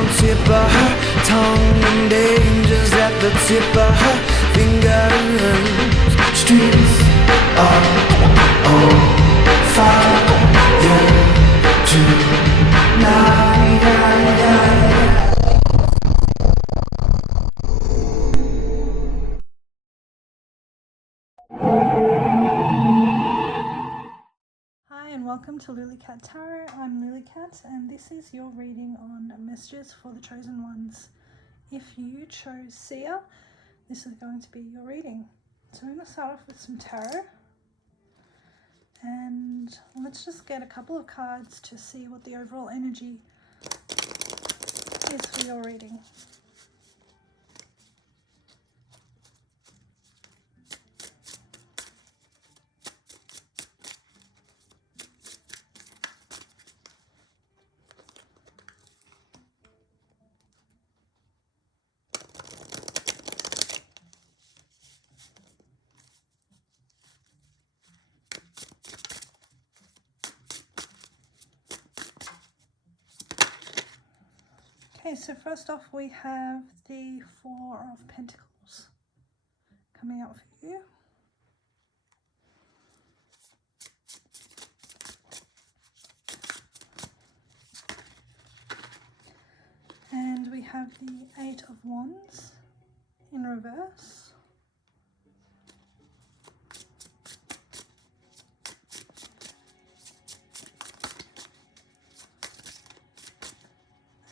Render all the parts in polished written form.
the tip of her tongue, and dangers at the tip of her fingers. Streets are on fire tonight. Hi and welcome to Lulicat Tarot. I'm Lulicat and this is your reading on messages for the chosen ones. If you chose seer, this is going to be your reading. So I'm going to start off with some tarot and let's just get a couple of cards to see what the overall energy is for your reading. Okay, so first off we have the Four of Pentacles coming out for you. And we have the Eight of Wands in reverse.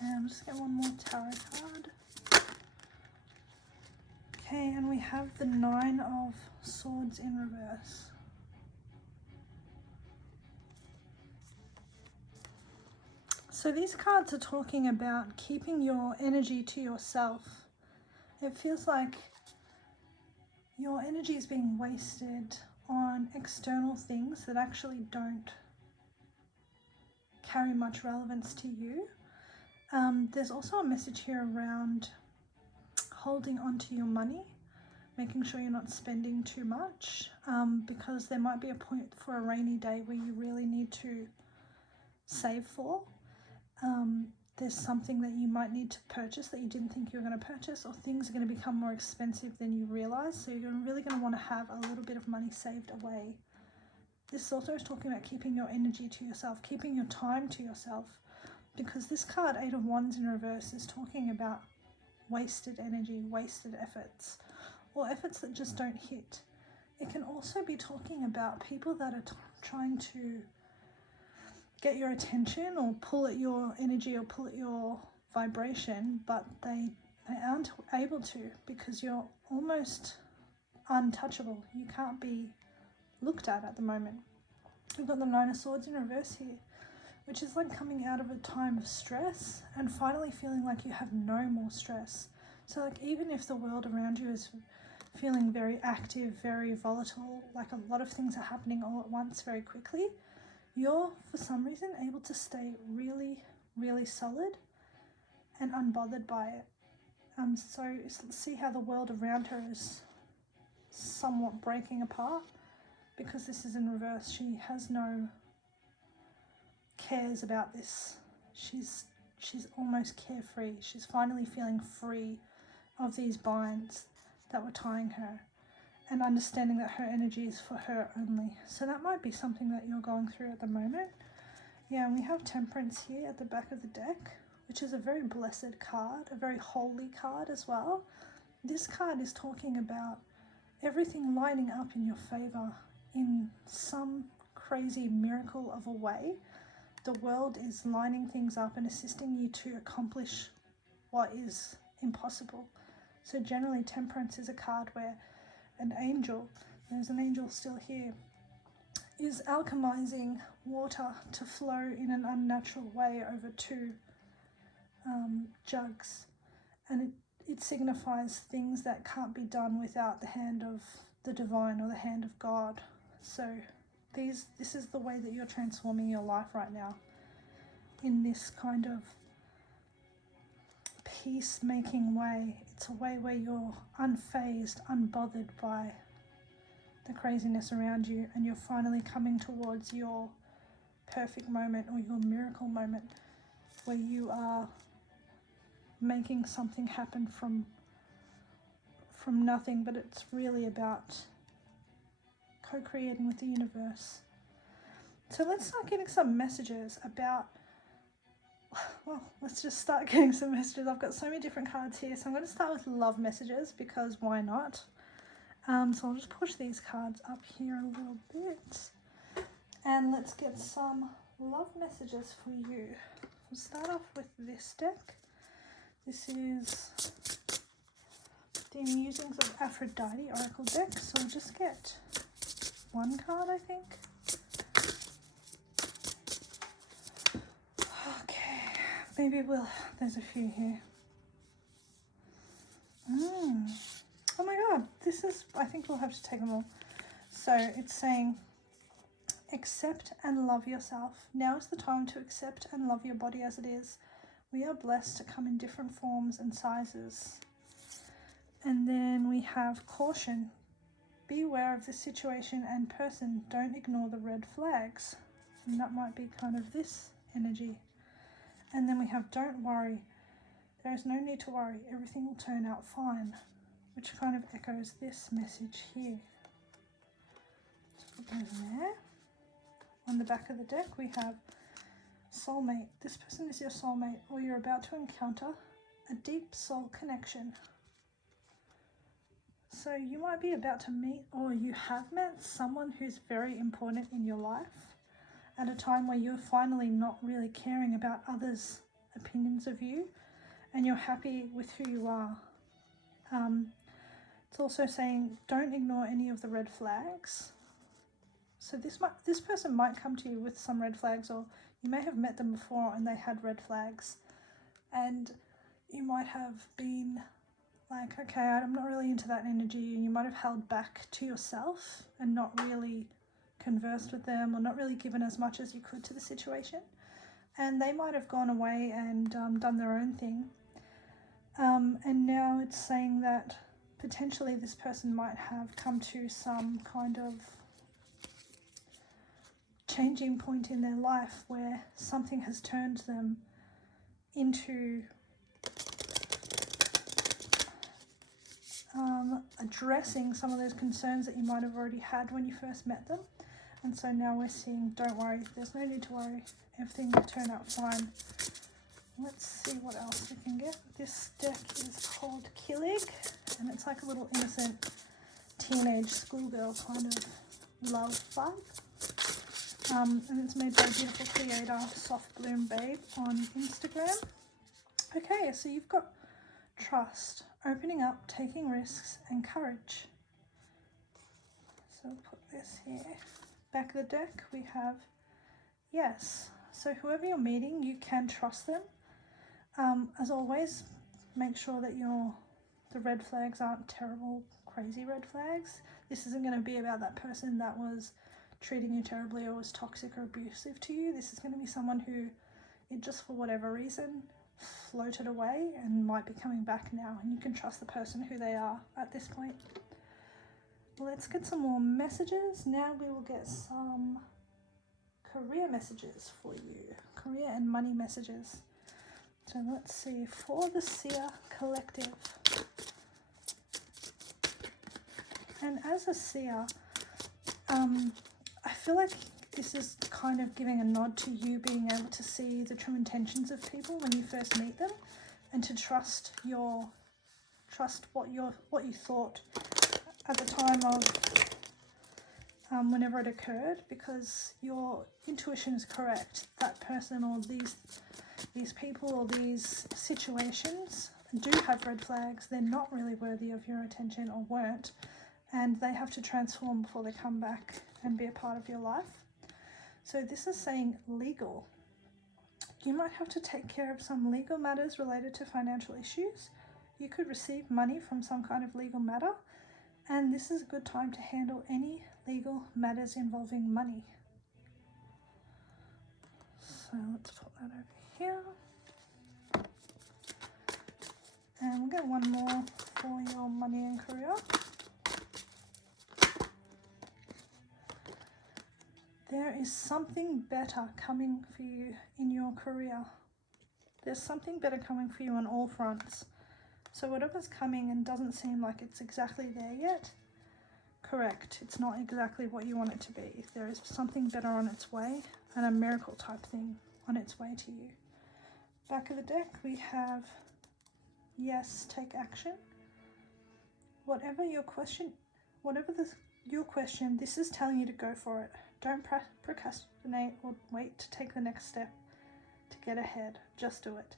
And I'll just get one more tarot card. Okay, and we have the Nine of Swords in reverse. So these cards are talking about keeping your energy to yourself. It feels like your energy is being wasted on external things that actually don't carry much relevance to you. There's also a message here around holding on to your money, making sure you're not spending too much, because there might be a point for a rainy day where you really need to save for. There's something that you might need to purchase that you didn't think you were going to purchase, or things are going to become more expensive than you realize, so you're really going to want to have a little bit of money saved away. This also is talking about keeping your energy to yourself, keeping your time to yourself, because this card, Eight of Wands in reverse, is talking about wasted energy, wasted efforts, or efforts that just don't hit. It can also be talking about people that are trying to get your attention or pull at your energy or pull at your vibration, but they aren't able to because you're almost untouchable. You can't be looked at the moment. We've got the Nine of Swords in reverse here, which is like coming out of a time of stress and finally feeling like you have no more stress. So like even if the world around you is feeling very active, very volatile, like a lot of things are happening all at once very quickly, you're for some reason able to stay really, really solid and unbothered by it. So see how the world around her is somewhat breaking apart because this is in reverse. She has no cares about this. She's almost carefree. She's finally feeling free of these binds that were tying her, and understanding that her energy is for her only. So that might be something that you're going through at the moment. Yeah, and we have Temperance here at the back of the deck, which is a very blessed card, a very holy card as well. This card is talking about everything lining up in your favor in some crazy miracle of a way. The world is lining things up and assisting you to accomplish what is impossible. So generally Temperance is a card where an angel, there's an angel still here, is alchemizing water to flow in an unnatural way over two jugs, and it signifies things that can't be done without the hand of the divine or the hand of God. So this is the way that you're transforming your life right now, in this kind of peacemaking way. It's a way where you're unfazed, unbothered by the craziness around you, and you're finally coming towards your perfect moment or your miracle moment where you are making something happen from nothing, but it's really about co-creating with the universe. So let's start getting some messages about, well, let's just start getting some messages. I've got so many different cards here, so I'm going to start with love messages because why not? So I'll just push these cards up here a little bit and let's get some love messages for you. We'll start off with this deck. This is the Musings of Aphrodite Oracle deck, so we'll just get one card, I think. Okay, maybe there's a few here. Oh my god, I think we'll have to take them all. So it's saying, accept and love yourself. Now is the time to accept and love your body as it is. We are blessed to come in different forms and sizes. And then we have caution. Be aware of the situation and person. Don't ignore the red flags. And that might be kind of this energy. And then we have don't worry. There is no need to worry. Everything will turn out fine. Which kind of echoes this message here. Let's put those there. On the back of the deck we have soulmate. This person is your soulmate, or you're about to encounter a deep soul connection. So you might be about to meet, or you have met, someone who's very important in your life at a time where you're finally not really caring about others' opinions of you and you're happy with who you are. It's also saying don't ignore any of the red flags. So this person might come to you with some red flags, or you may have met them before and they had red flags, and you might have been like, okay, I'm not really into that energy, and you might have held back to yourself and not really conversed with them, or not really given as much as you could to the situation, and they might have gone away and done their own thing, and now it's saying that potentially this person might have come to some kind of changing point in their life where something has turned them into addressing some of those concerns that you might have already had when you first met them. And so now we're seeing don't worry, there's no need to worry, everything will turn out fine. Let's see what else we can get. This deck is called Killig, and it's like a little innocent teenage schoolgirl kind of love vibe. And it's made by a beautiful creator, Soft Bloom Babe, on Instagram. Okay, so you've got trust, opening up, taking risks, and courage. So we'll put this here. Back of the deck, we have yes. So whoever you're meeting, you can trust them. As always, make sure that the red flags aren't terrible, crazy red flags. This isn't going to be about that person that was treating you terribly or was toxic or abusive to you. This is going to be someone who, it just for whatever reason, floated away and might be coming back now, and you can trust the person who they are at this point. Let's get some more messages. Now we will get some career messages for you, career and money messages. So let's see, for the Seer Collective. And as a seer, I feel like this is kind of giving a nod to you being able to see the true intentions of people when you first meet them, and to trust what you thought at the time of whenever it occurred, because your intuition is correct. That person or these people or these situations do have red flags. They're not really worthy of your attention, or weren't, and they have to transform before they come back and be a part of your life. So this is saying legal. You might have to take care of some legal matters related to financial issues. You could receive money from some kind of legal matter, and this is a good time to handle any legal matters involving money. So let's put that over here. And we'll get one more for your money and career. There is something better coming for you in your career. There's something better coming for you on all fronts. So whatever's coming and doesn't seem like it's exactly there yet, correct. It's not exactly what you want it to be. If there is something better on its way and a miracle type thing on its way to you. Back of the deck, we have yes, take action. Whatever your question, this is telling you to go for it. Don't procrastinate or wait to take the next step to get ahead. Just do it.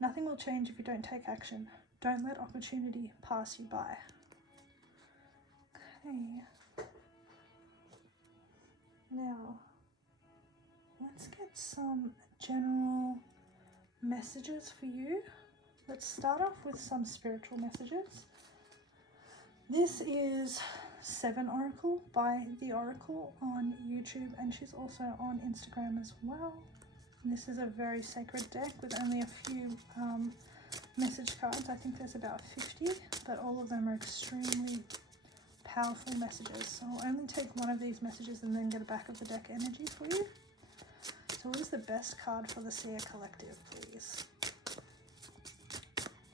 Nothing will change if you don't take action. Don't let opportunity pass you by. Okay. Now, let's get some general messages for you. Let's start off with some spiritual messages. This is 7 Oracle by The Oracle on YouTube, and she's also on Instagram as well. And this is a very sacred deck with only a few message cards. I think there's about 50, but all of them are extremely powerful messages. So I'll only take one of these messages and then get a back of the deck energy for you. So what is the best card for the Seer Collective, please?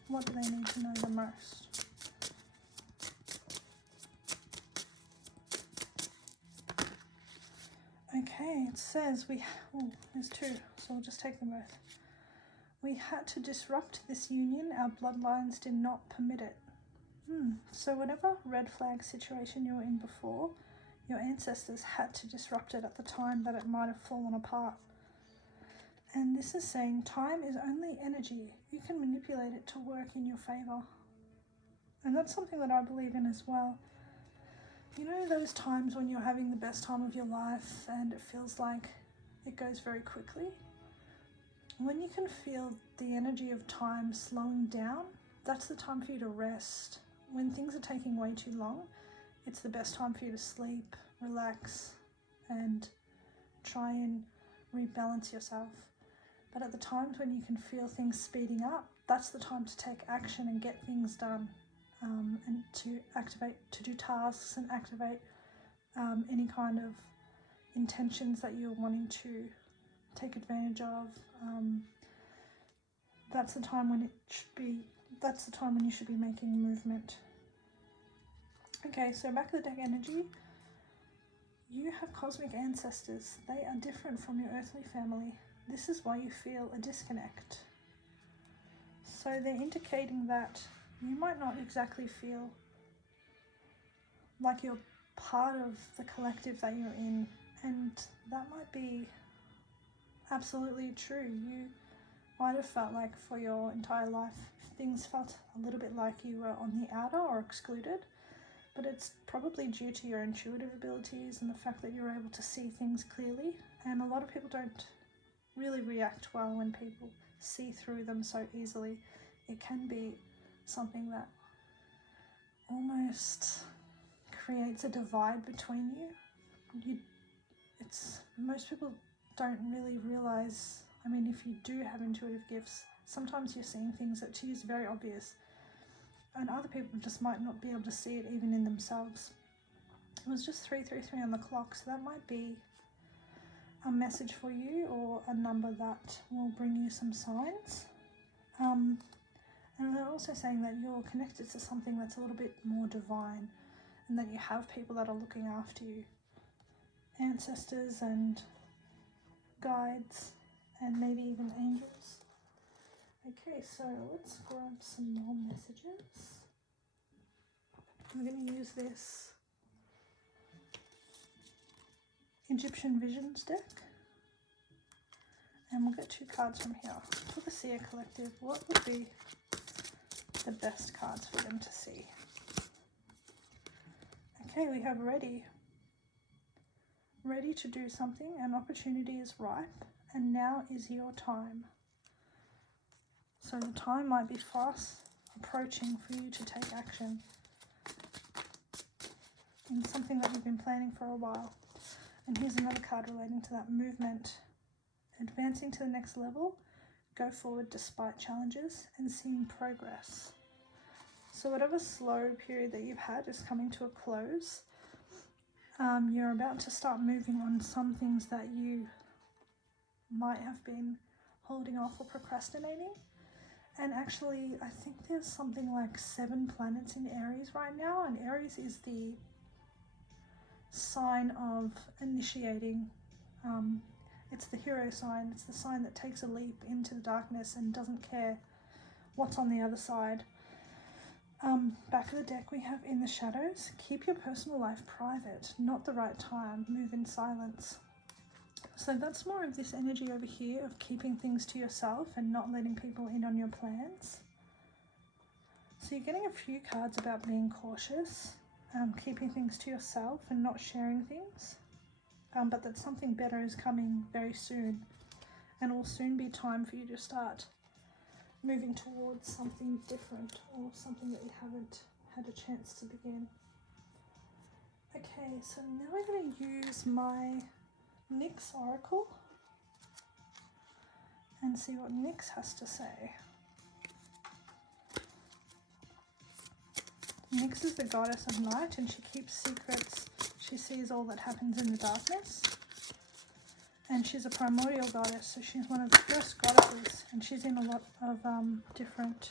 What do they need to know the most? Okay, it says there's 2, so we'll just take them both. We had to disrupt this union. Our bloodlines did not permit it. So whatever red flag situation you were in before, your ancestors had to disrupt it at the time that it might have fallen apart. And this is saying time is only energy. You can manipulate it to work in your favor. And that's something that I believe in as well. You know those times when you're having the best time of your life and it feels like it goes very quickly? When you can feel the energy of time slowing down, that's the time for you to rest. When things are taking way too long, it's the best time for you to sleep, relax, and try and rebalance yourself. But at the times when you can feel things speeding up, that's the time to take action and get things done. And to do tasks and activate any kind of intentions that you're wanting to take advantage of. That's the time when you should be making movement. Okay, so back of the deck energy. You have cosmic ancestors. They are different from your earthly family. This is why you feel a disconnect. So they're indicating that you might not exactly feel like you're part of the collective that you're in, and that might be absolutely true. You might have felt like for your entire life things felt a little bit like you were on the outer or excluded, but it's probably due to your intuitive abilities and the fact that you're able to see things clearly. And a lot of people don't really react well when people see through them so easily. It can be something that almost creates a divide between you. Most people don't really realize, I mean, if you do have intuitive gifts, sometimes you're seeing things that to you is very obvious, and other people just might not be able to see it even in themselves. It was just 333 on the clock, so that might be a message for you or a number that will bring you some signs. And they're also saying that you're connected to something that's a little bit more divine, and that you have people that are looking after you. Ancestors and guides, and maybe even angels. Okay, so let's grab some more messages. I'm going to use this Egyptian Visions deck. And we'll get 2 cards from here. For the Seer Collective, what would be the best cards for them to see? Okay, we have ready. Ready to do something. An opportunity is ripe, and now is your time. So the time might be fast approaching for you to take action in something that you've been planning for a while. And here's another card relating to that movement. Advancing to the next level, go forward despite challenges and seeing progress. So whatever slow period that you've had is coming to a close. You're about to start moving on some things that you might have been holding off or procrastinating. And actually, I think there's something like 7 planets in Aries right now, and Aries is the sign of initiating. It's the hero sign. It's the sign that takes a leap into the darkness and doesn't care what's on the other side. Back of the deck we have in the shadows. Keep your personal life private. Not the right time. Move in silence. So that's more of this energy over here of keeping things to yourself and not letting people in on your plans. So you're getting a few cards about being cautious, keeping things to yourself and not sharing things. But that something better is coming very soon, and it will soon be time for you to start moving towards something different or something that you haven't had a chance to begin. Okay, so now we're going to use my Nyx Oracle and see what Nyx has to say. Nyx is the goddess of night, and she keeps secrets. She sees all that happens in the darkness. And she's a primordial goddess, so she's one of the first goddesses, and she's in a lot of different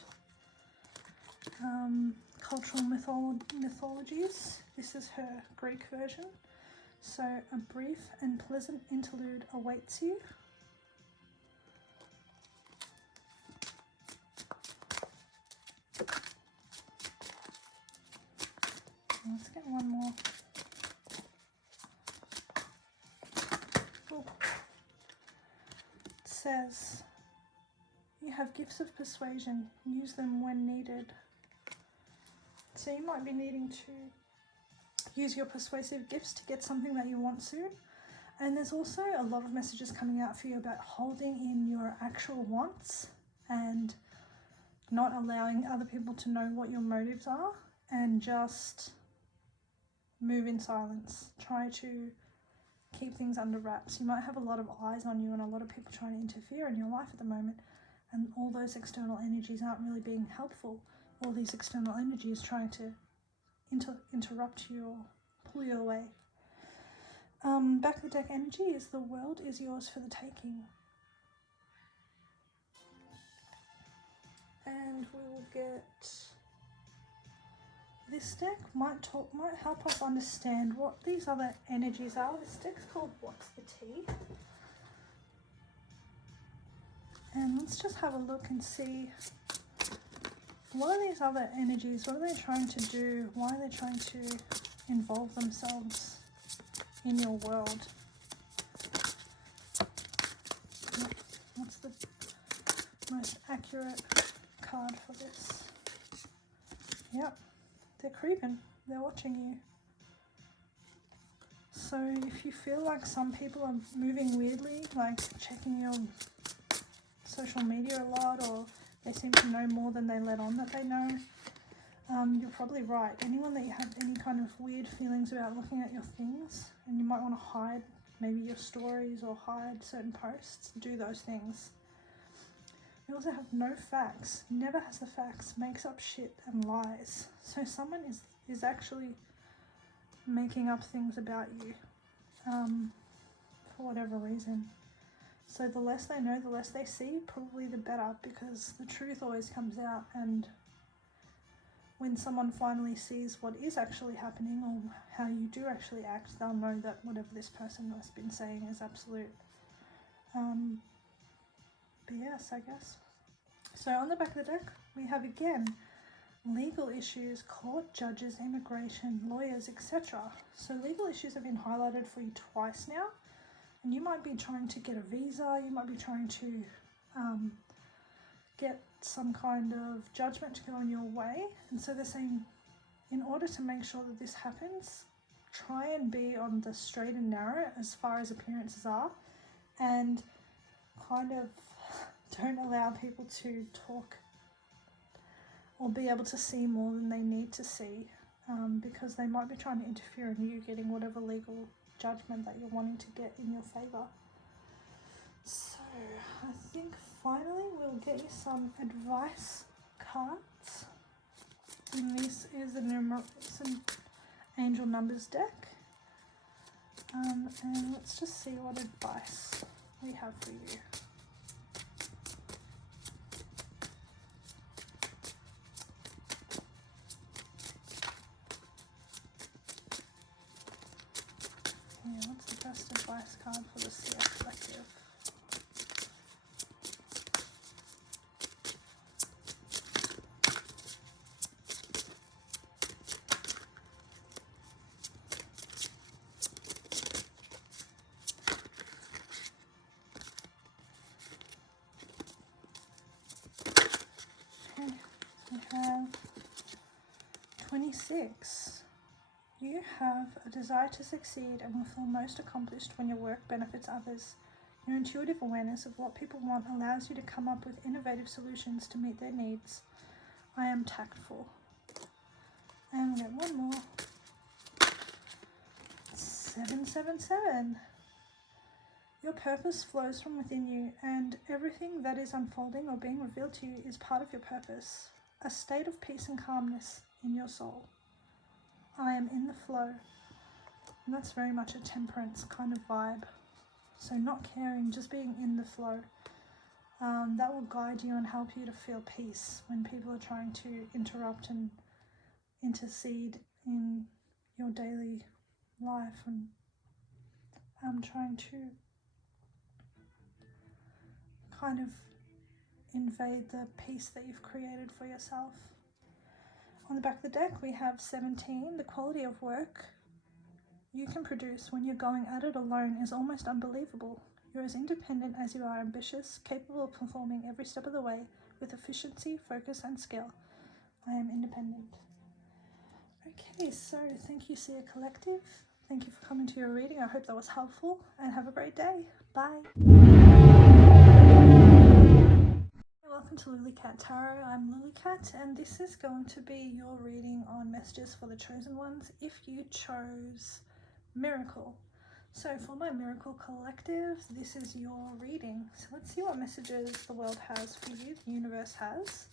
cultural mythologies. This is her Greek version. So a brief and pleasant interlude awaits you. Let's get one more. Ooh. It says, you have gifts of persuasion. Use them when needed. So you might be needing to use your persuasive gifts to get something that you want soon. And there's also a lot of messages coming out for you about holding in your actual wants and not allowing other people to know what your motives are, and just move in silence. Try to keep things under wraps. You might have a lot of eyes on you and a lot of people trying to interfere in your life at the moment, and all those external energies aren't really being helpful. All these external energies trying to interrupt you or pull you away. Back of the deck energy is the world is yours for the taking. And we will get this deck might help us understand what these other energies are. This deck's called What's the Tea? And let's just have a look and see, what are these other energies? What are they trying to do? Why are they trying to involve themselves in your world? What's the most accurate card for this? Yep, they're creeping. They're watching you. So if you feel like some people are moving weirdly, like checking your social media a lot, or they seem to know more than they let on that they know, you're probably right. Anyone that you have any kind of weird feelings about looking at your things, and you might want to hide maybe your stories or hide certain posts, do those things. You also have no facts, never has the facts, makes up shit and lies. So someone is actually making up things about you for whatever reason. So the less they know, the less they see, probably the better, because the truth always comes out, and when someone finally sees what is actually happening or how you do actually act, they'll know that whatever this person has been saying is absolute BS, I guess. So on the back of the deck, we have again legal issues, court, judges, immigration, lawyers, etc. So legal issues have been highlighted for you twice now. And you might be trying to get a visa, you might be trying to get some kind of judgment to go in your way. And so they're saying, in order to make sure that this happens, try and be on the straight and narrow as far as appearances are, and kind of don't allow people to talk or be able to see more than they need to see, because they might be trying to interfere in you getting whatever legal judgment that you're wanting to get in your favor. So I think finally we'll get you some advice cards, and this is an angel numbers deck, and let's just see what advice we have for you. have 26. You have a desire to succeed and will feel most accomplished when your work benefits others. Your intuitive awareness of what people want allows you to come up with innovative solutions to meet their needs. I am tactful. And we get one more. 777. Your purpose flows from within you, and everything that is unfolding or being revealed to you is part of your purpose, a state of peace and calmness in your soul. I am in the flow. And that's very much a temperance kind of vibe. So not caring, just being in the flow. That will guide you and help you to feel peace when people are trying to interrupt and intercede in your daily life, and trying to kind of invade the peace that you've created for yourself. On the back of the deck we have 17. The quality of work you can produce when you're going at it alone is almost unbelievable. You're as independent as you are ambitious, capable of performing every step of the way with efficiency, focus and skill. I am independent. Okay, so thank you, Seer Collective. Thank you for coming to your reading. I hope that was helpful, and have a great day. Bye. Welcome to lulicat.tarot. I'm Lulicat, and this is going to be your reading on messages for the chosen ones if you chose Miracle. So for my Miracle Collective, this is your reading. So let's see what messages the world has for you, the universe has.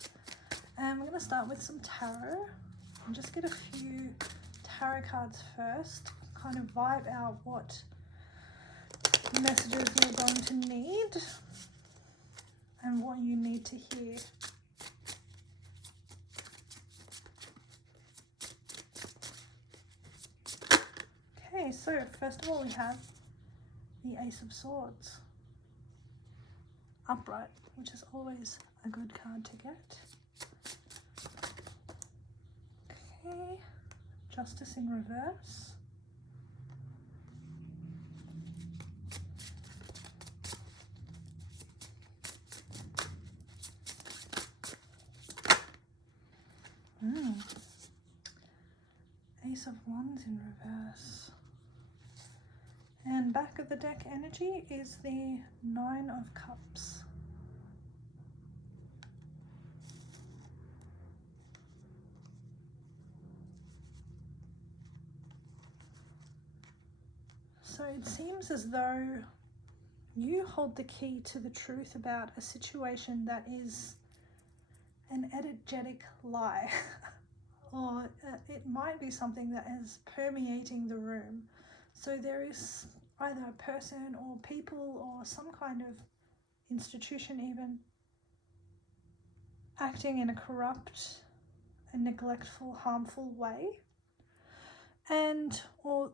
And we're going to start with some tarot and just get a few tarot cards first, kind of vibe out what messages you're going to need and what you need to hear. Okay, so first of all we have the Ace of Swords upright, which is always a good card to get. Okay, Justice in reverse. Ace of Wands in reverse. And back of the deck energy is the Nine of Cups. So it seems as though you hold the key to the truth about a situation that is an energetic lie. Or it might be something that is permeating the room. So there is either a person or people or some kind of institution even acting in a corrupt and neglectful, harmful way. And or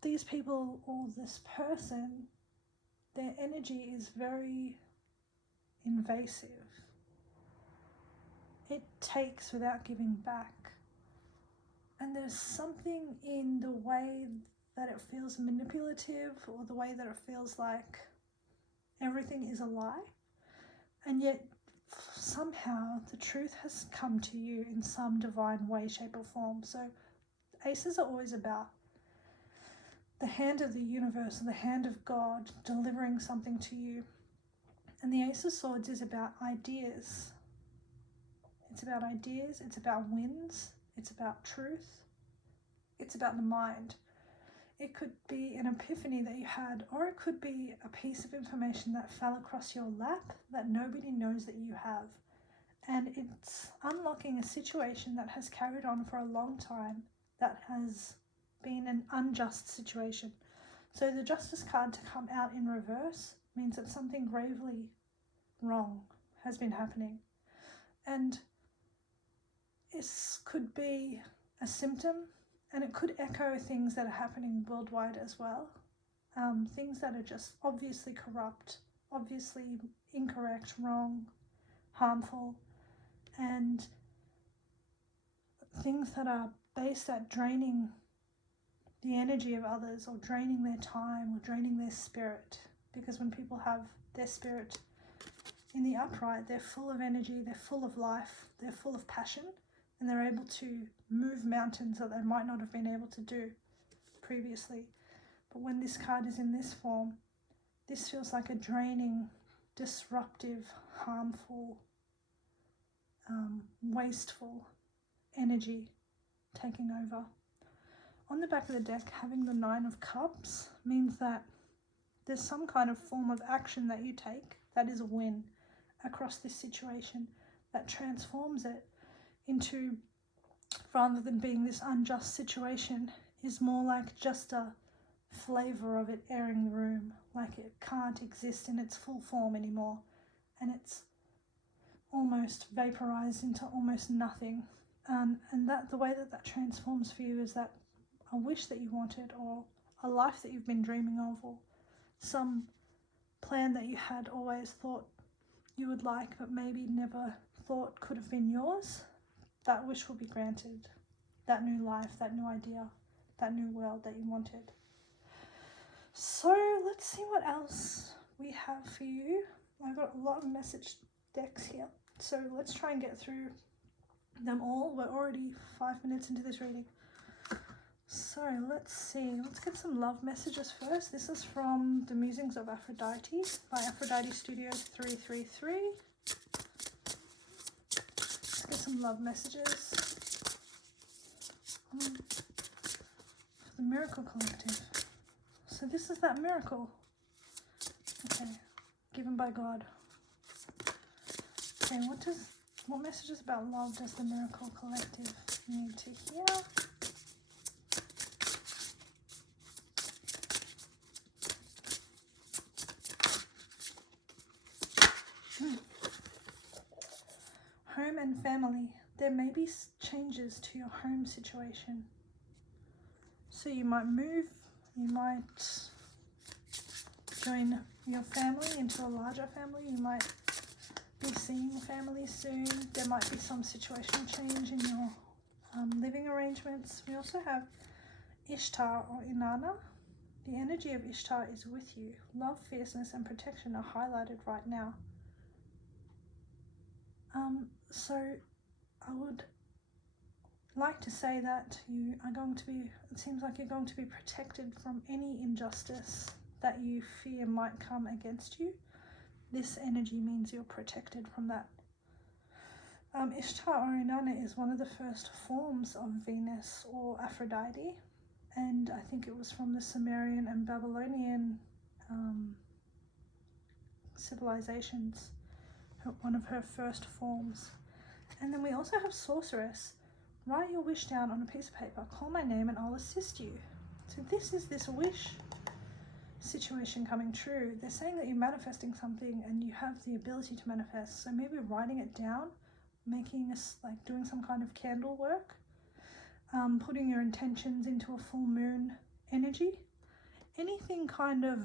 these people or this person, their energy is very invasive. It takes without giving back. And there's something in the way that it feels manipulative, or the way that it feels like everything is a lie. And yet somehow the truth has come to you in some divine way, shape or form. So aces are always about the hand of the universe, the hand of God delivering something to you. And the Ace of Swords is about ideas. It's about ideas, it's about wins, it's about truth, it's about the mind. It could be an epiphany that you had, or it could be a piece of information that fell across your lap that nobody knows that you have. And it's unlocking a situation that has carried on for a long time, that has been an unjust situation. So the Justice card to come out in reverse means that something gravely wrong has been happening. And this could be a symptom, and it could echo things that are happening worldwide as well. Things that are just obviously corrupt, obviously incorrect, wrong, harmful, and things that are based at draining the energy of others, or draining their time, or draining their spirit. Because when people have their spirit in the upright, they're full of energy, they're full of life, they're full of passion, and they're able to move mountains that they might not have been able to do previously. But when this card is in this form, this feels like a draining, disruptive, harmful, wasteful energy taking over. On the back of the deck, having the 9 of Cups means that there's some kind of form of action that you take that is a win across this situation, that transforms it into, rather than being this unjust situation, is more like just a flavor of it airing the room, like it can't exist in its full form anymore, and it's almost vaporized into almost nothing. And that the way that transforms for you is that a wish that you wanted, or a life that you've been dreaming of, or some plan that you had always thought you would like but maybe never thought could have been yours, that wish will be granted. That new life, that new idea, that new world that you wanted. So let's see what else we have for you. I've got a lot of message decks here, so let's try and get through them all. We're already 5 minutes into this reading. So let's see, let's get some love messages first. This is from The Musings of Aphrodite by Aphrodite Studios 333. Let's get some love messages for the Miracle Collective. So this is that miracle. Okay, given by God. Okay, what messages about love does the Miracle Collective need to hear? Home and family. There may be changes to your home situation. So you might move, you might join your family into a larger family, you might be seeing family soon, there might be some situational change in your living arrangements. We also have Ishtar or Inanna. The energy of Ishtar is with you. Love, fierceness and protection are highlighted right now. So I would like to say that you are going to be, it seems like you're going to be protected from any injustice that you fear might come against you. This energy means you're protected from that. Ishtar or Inanna is one of the first forms of Venus or Aphrodite, and I think it was from the Sumerian and Babylonian civilizations, one of her first forms. And then we also have Sorceress. Write your wish down on a piece of paper, call my name and I'll assist you. So this is this wish situation coming true. They're saying that you're manifesting something and you have the ability to manifest. So maybe writing it down, making this, like doing some kind of candle work, putting your intentions into a full moon energy, anything kind of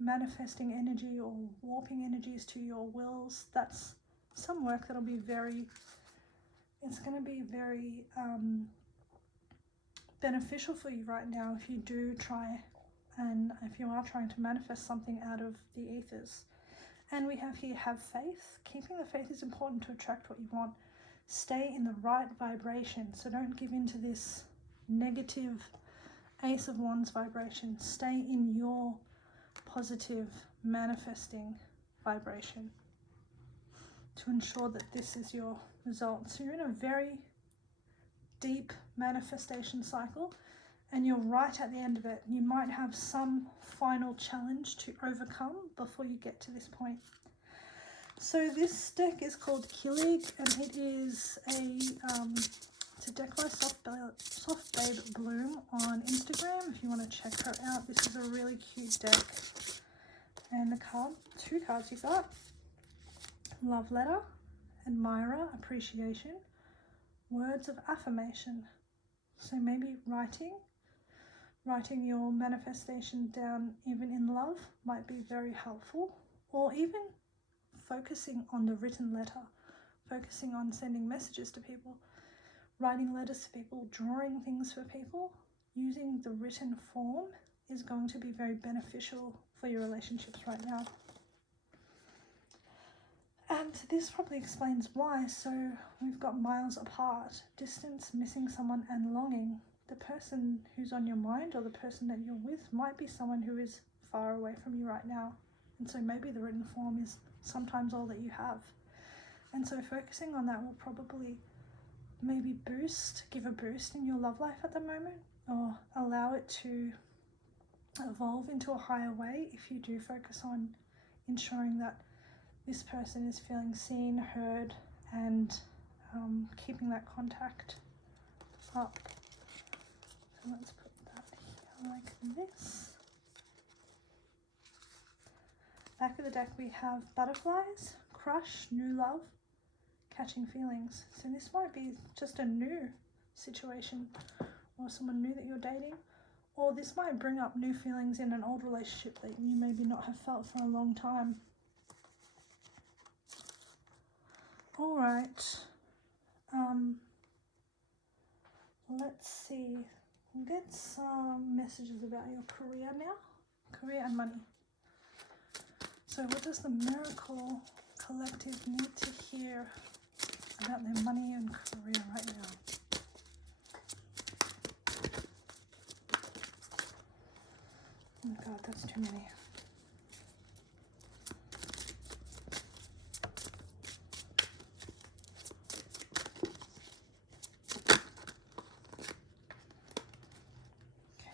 manifesting energy or warping energies to your wills. That's some work that'll be it's going to be very beneficial for you right now if you do try, and if you are trying to manifest something out of the ethers. And we have here, have faith. Keeping the faith is important to attract what you want. Stay in the right vibration, so don't give in to this negative Ace of Wands vibration. Stay in your positive manifesting vibration to ensure that this is your result. So you're in a very deep manifestation cycle and you're right at the end of it. You might have some final challenge to overcome before you get to this point. So this deck is called Killig, and it is it's a deck by Soft Babe Bloom on Instagram if you want to check her out. This is a really cute deck. And the two cards you got: Love Letter, Admirer, Appreciation, Words of Affirmation. So maybe writing your manifestation down even in love might be very helpful, or even focusing on the written letter, focusing on sending messages to people, writing letters to people, drawing things for people. Using the written form is going to be very beneficial for your relationships right now. And this probably explains why. So we've got miles apart, distance, missing someone, and longing. The person who's on your mind or the person that you're with might be someone who is far away from you right now. And so maybe the written form is sometimes all that you have. And so focusing on that will probably maybe give a boost in your love life at the moment, or allow it to evolve into a higher way if you do focus on ensuring that this person is feeling seen, heard, and keeping that contact up. So let's put that here like this. Back of the deck we have butterflies, crush, new love, catching feelings. So this might be just a new situation or someone new that you're dating, or this might bring up new feelings in an old relationship that you maybe not have felt for a long time. All right, let's see, we'll get some messages about your career now, career and money. So what does the Miracle Collective need to hear about their money and career right now? Oh God, that's too many.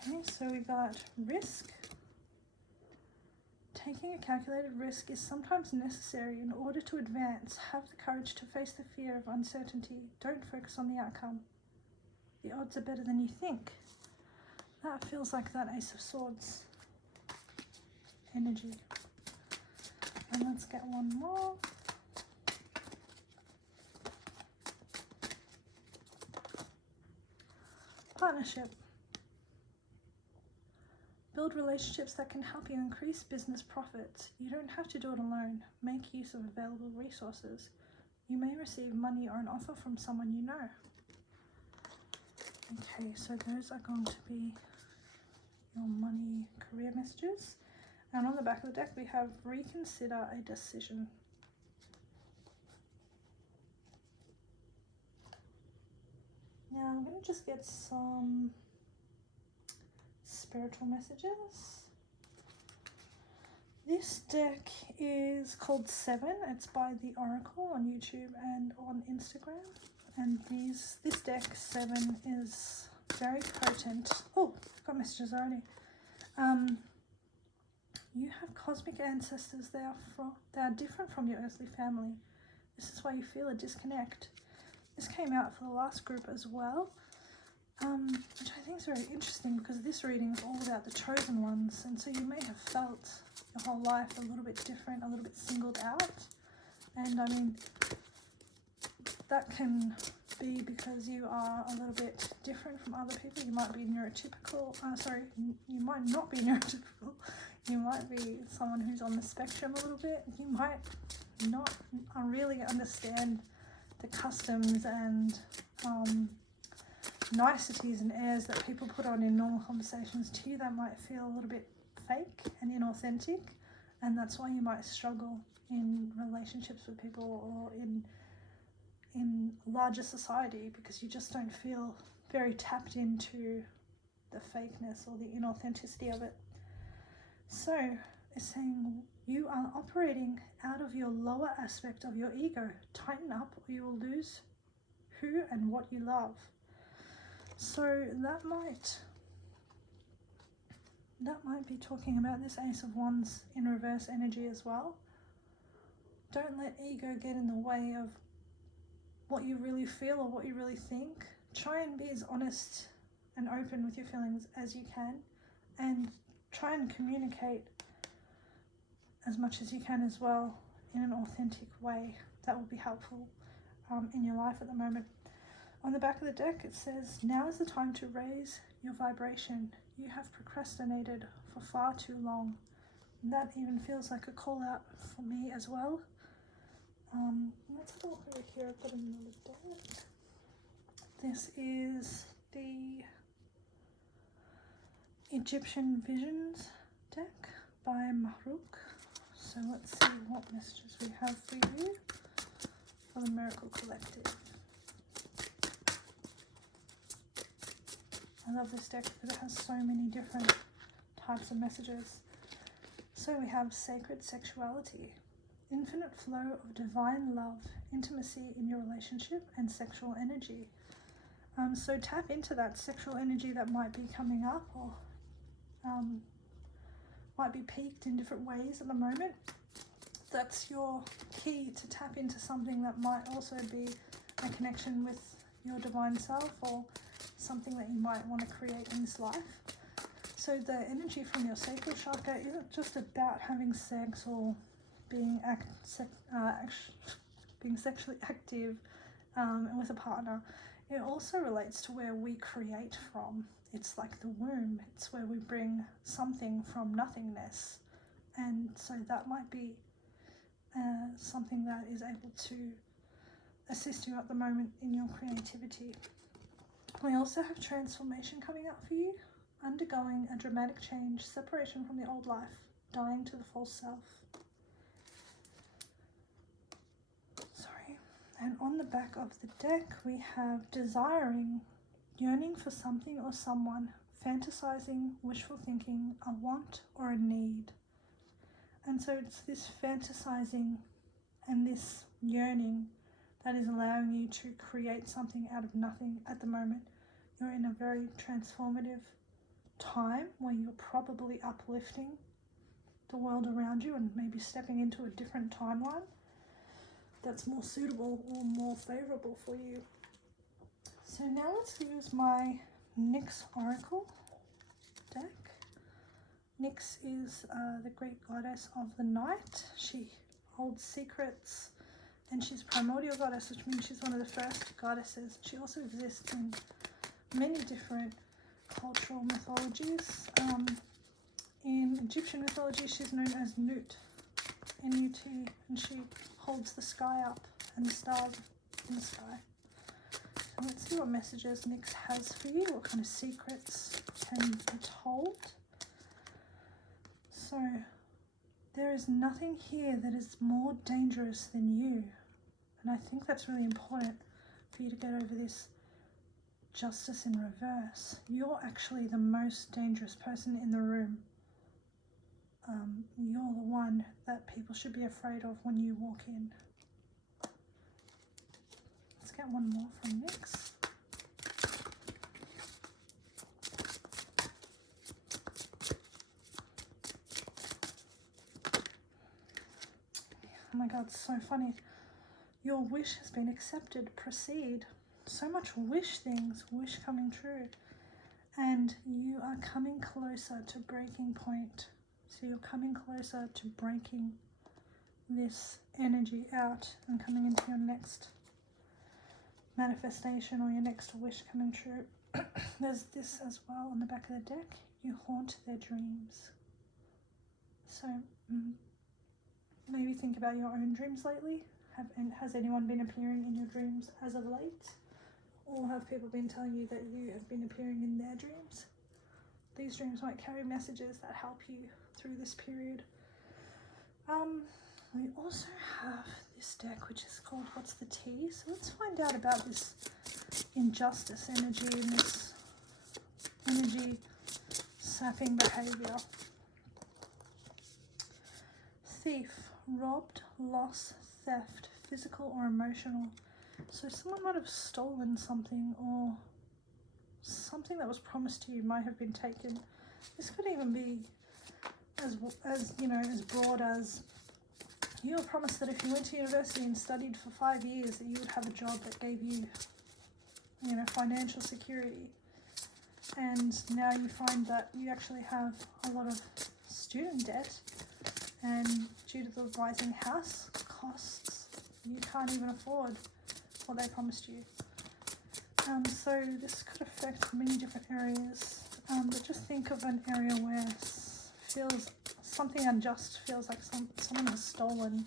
Okay, so we got risk. Taking a calculated risk is sometimes necessary in order to advance. Have the courage to face the fear of uncertainty. Don't focus on the outcome. The odds are better than you think. That feels like that Ace of Swords energy. And let's get one more. Partnership. Build relationships that can help you increase business profits. You don't have to do it alone. Make use of available resources. You may receive money or an offer from someone you know. Okay, so those are going to be your money career messages. And on the back of the deck we have reconsider a decision. Now I'm going to just get some spiritual messages. This deck is called 7. It's by the Oracle on YouTube and on Instagram. And this deck 7 is very potent. Oh, I've got messages already. You have cosmic ancestors. They are different from your earthly family. This is why you feel a disconnect. This came out for the last group as well. Which I think is very interesting because this reading is all about the chosen ones, and so you may have felt your whole life a little bit different, a little bit singled out. And I mean, that can be because you are a little bit different from other people. You might be neurotypical, you might not be neurotypical. You might be someone who's on the spectrum a little bit. You might not really understand the customs and niceties and airs that people put on in normal conversations. To you that might feel a little bit fake and inauthentic, and that's why you might struggle in relationships with people or in larger society, because you just don't feel very tapped into the fakeness or the inauthenticity of it. So it's saying you are operating out of your lower aspect of your ego. Tighten up or you will lose who and what you love. So that might be talking about this Ace of Wands in reverse energy as well. Don't let ego get in the way of what you really feel or what you really think. Try and be as honest and open with your feelings as you can, and try and communicate as much as you can as well in an authentic way. That will be helpful in your life at the moment. On the back of the deck it says, now is the time to raise your vibration. You have procrastinated for far too long. And that even feels like a call out for me as well. Let's have a look over here. I've got another deck. This is the Egyptian Visions deck by Mahruk. So let's see what messages we have for you. for the Miracle Collective. I love this deck because it has so many different types of messages. So we have sacred sexuality, infinite flow of divine love, intimacy in your relationship, and sexual energy. So tap into that sexual energy that might be coming up, or might be peaked in different ways at the moment. That's your key to tap into something that might also be a connection with your divine self, or something that you might want to create in this life. So the energy from your sacral chakra isn't just about having sex or being sexually active with a partner. It also relates to where we create from. It's like the womb. It's where we bring something from nothingness. And so that might be something that is able to assist you at the moment in your creativity. We also have transformation coming up for you, undergoing a dramatic change, separation from the old life, dying to the false self. Sorry. And on the back of the deck, we have desiring, yearning for something or someone, fantasizing, wishful thinking, a want or a need. And so it's this fantasizing and this yearning that is allowing you to create something out of nothing at the moment. You're in a very transformative time where you're probably uplifting the world around you and maybe stepping into a different timeline that's more suitable or more favorable for you. So now let's use my Nyx Oracle deck. Nyx is the Greek goddess of the night. She holds secrets, and she's a primordial goddess, which means she's one of the first goddesses. She also exists in many different cultural mythologies. In Egyptian mythology, she's known as Nut, N-U-T, and she holds the sky up and the stars in the sky. So let's see what messages Nyx has for you, what kind of secrets can be told. So, there is nothing here that is more dangerous than you. And I think that's really important for you to get over this justice in reverse. You're actually the most dangerous person in the room. You're the one that people should be afraid of when you walk in. Let's get one more from Nyx. Oh my god, it's so funny. Your wish has been accepted. Proceed. So much wish things, wish coming true. And you are coming closer to breaking point. So you're coming closer to breaking this energy out and coming into your next manifestation or your next wish coming true. There's this as well on the back of the deck. You haunt their dreams. So maybe think about your own dreams lately. Has anyone been appearing in your dreams as of late? Or have people been telling you that you have been appearing in their dreams? These dreams might carry messages that help you through this period. We also have this deck which is called What's the Tea? So let's find out about this injustice energy and this energy sapping behavior. Thief, robbed, loss, theft, physical or emotional. So someone might have stolen something, or something that was promised to you might have been taken. This could even be as you know, as broad as you were promised that if you went to university and studied for 5 years that you would have a job that gave you, you know, financial security. And now you find that you actually have a lot of student debt, and due to the rising house costs, you can't even afford what they promised you. So this could affect many different areas, but just think of an area where feels something unjust, feels like someone has stolen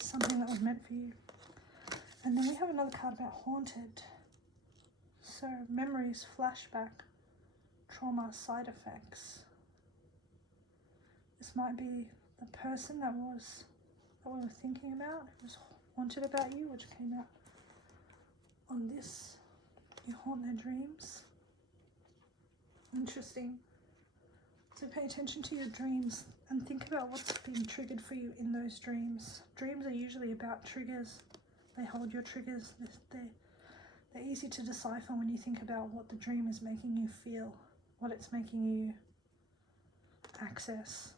something that was meant for you. And then we have another card about haunted. So memories, flashback, trauma, side effects. This might be the person that we were thinking about, who was wanted about you, which came out on this. You haunt their dreams. Interesting. So pay attention to your dreams and think about what's being triggered for you in those dreams. Dreams are usually about triggers. They hold your triggers. They're easy to decipher when you think about what the dream is making you feel, what it's making you access.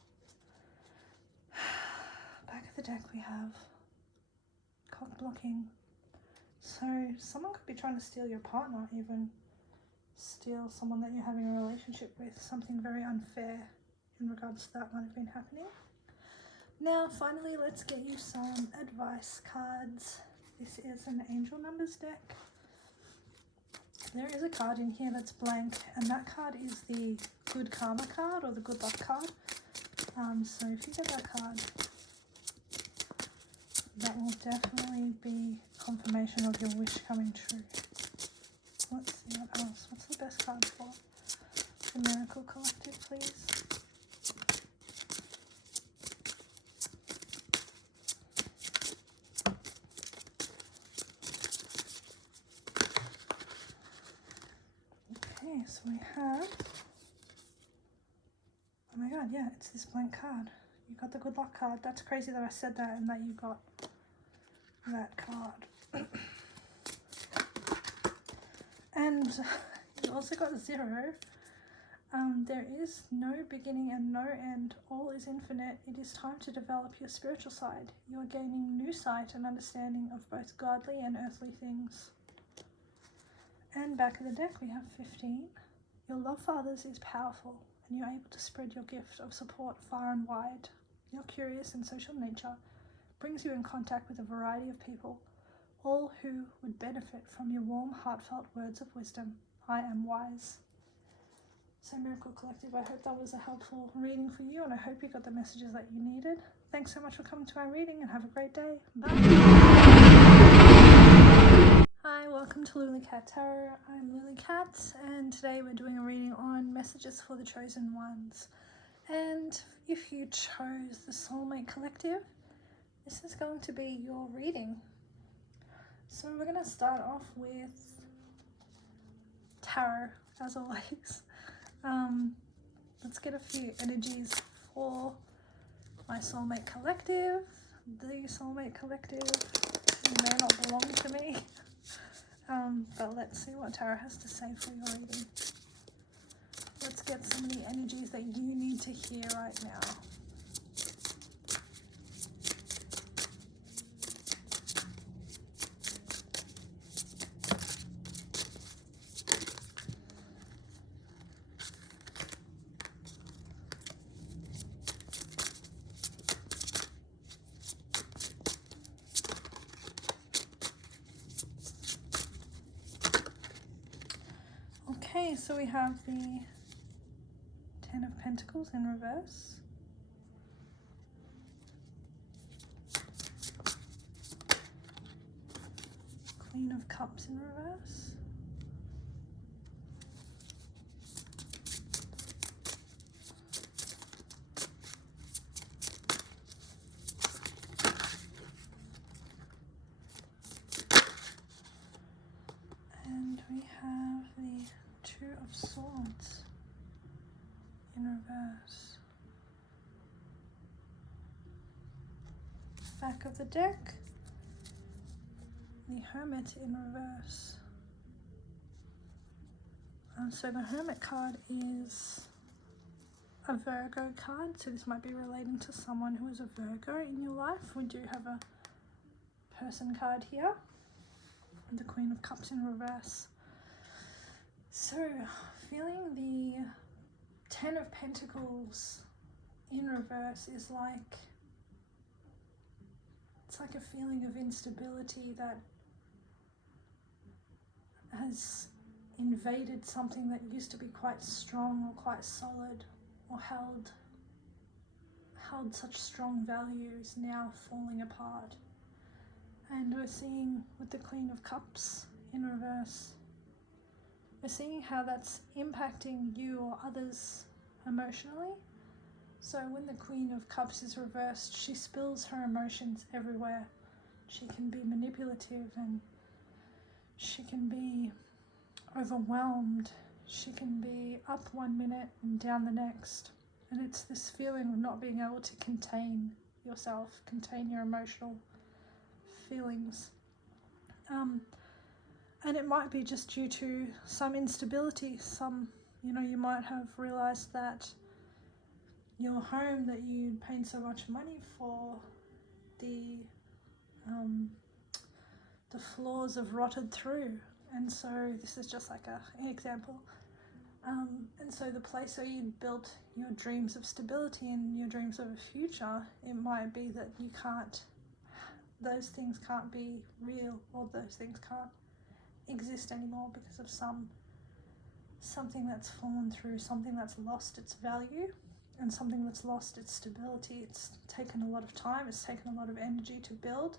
Back of the deck we have cock blocking. So someone could be trying to steal your partner, even steal someone that you're having a relationship with. Something very unfair in regards to that might have been happening. Now finally, let's get you some advice cards. This is an angel numbers deck. There is a card in here that's blank, and that card is the good karma card or the good luck card. So if you get that card, that will definitely be confirmation of your wish coming true. Let's see what else. What's the best card for the Miracle Collective, please? Okay, so we have, oh my god, yeah, it's this blank card. You got the good luck card. That's crazy that I said that and that you got that card. And you also got 0. There is no beginning and no end. All is infinite. It is time to develop your spiritual side. You are gaining new sight and understanding of both godly and earthly things. And back of the deck we have 15. Your love for others is powerful, and you're able to spread your gift of support far and wide. Your curious and social nature brings you in contact with a variety of people, all who would benefit from your warm, heartfelt words of wisdom. I am wise. So Miracle Collective, I hope that was a helpful reading for you, and I hope you got the messages that you needed. Thanks so much for coming to my reading, and have a great day. Bye. Hi, welcome to lulicat.tarot. I'm Lulicat, and today we're doing a reading on messages for the chosen ones. And if you chose the Soulmate Collective, this is going to be your reading. So we're going to start off with tarot, as always. Let's get a few energies for my Soulmate Collective. The Soulmate Collective may not belong to me, but let's see what tarot has to say for your reading. Let's get some of the energies that you need to hear right now. Okay, so we have the 10 of Pentacles in reverse, Queen of Cups in reverse, and we have the 2 of Swords in reverse. Back of the deck, the Hermit in reverse. So the Hermit card is a Virgo card, so this might be relating to someone who is a Virgo in your life. We do have a person card here, and the Queen of Cups in reverse. So feeling the 10 of Pentacles in reverse is like, it's like a feeling of instability that has invaded something that used to be quite strong or quite solid or held such strong values, now falling apart. And we're seeing with the Queen of Cups in reverse, we're seeing how that's impacting you or others emotionally. So when the Queen of Cups is reversed, she spills her emotions everywhere. She can be manipulative, and she can be overwhelmed. She can be up one minute and down the next. And it's this feeling of not being able to contain yourself, contain your emotional feelings. And it might be just due to some instability. You might have realized that your home that you paid so much money for, the floors have rotted through. And so this is just like an example. And so the place where you built your dreams of stability and your dreams of a future, it might be that those things can't be real, or those things can't exist anymore because of something that's fallen through, something that's lost its value, and something that's lost its stability. It's taken a lot of time, it's taken a lot of energy to build,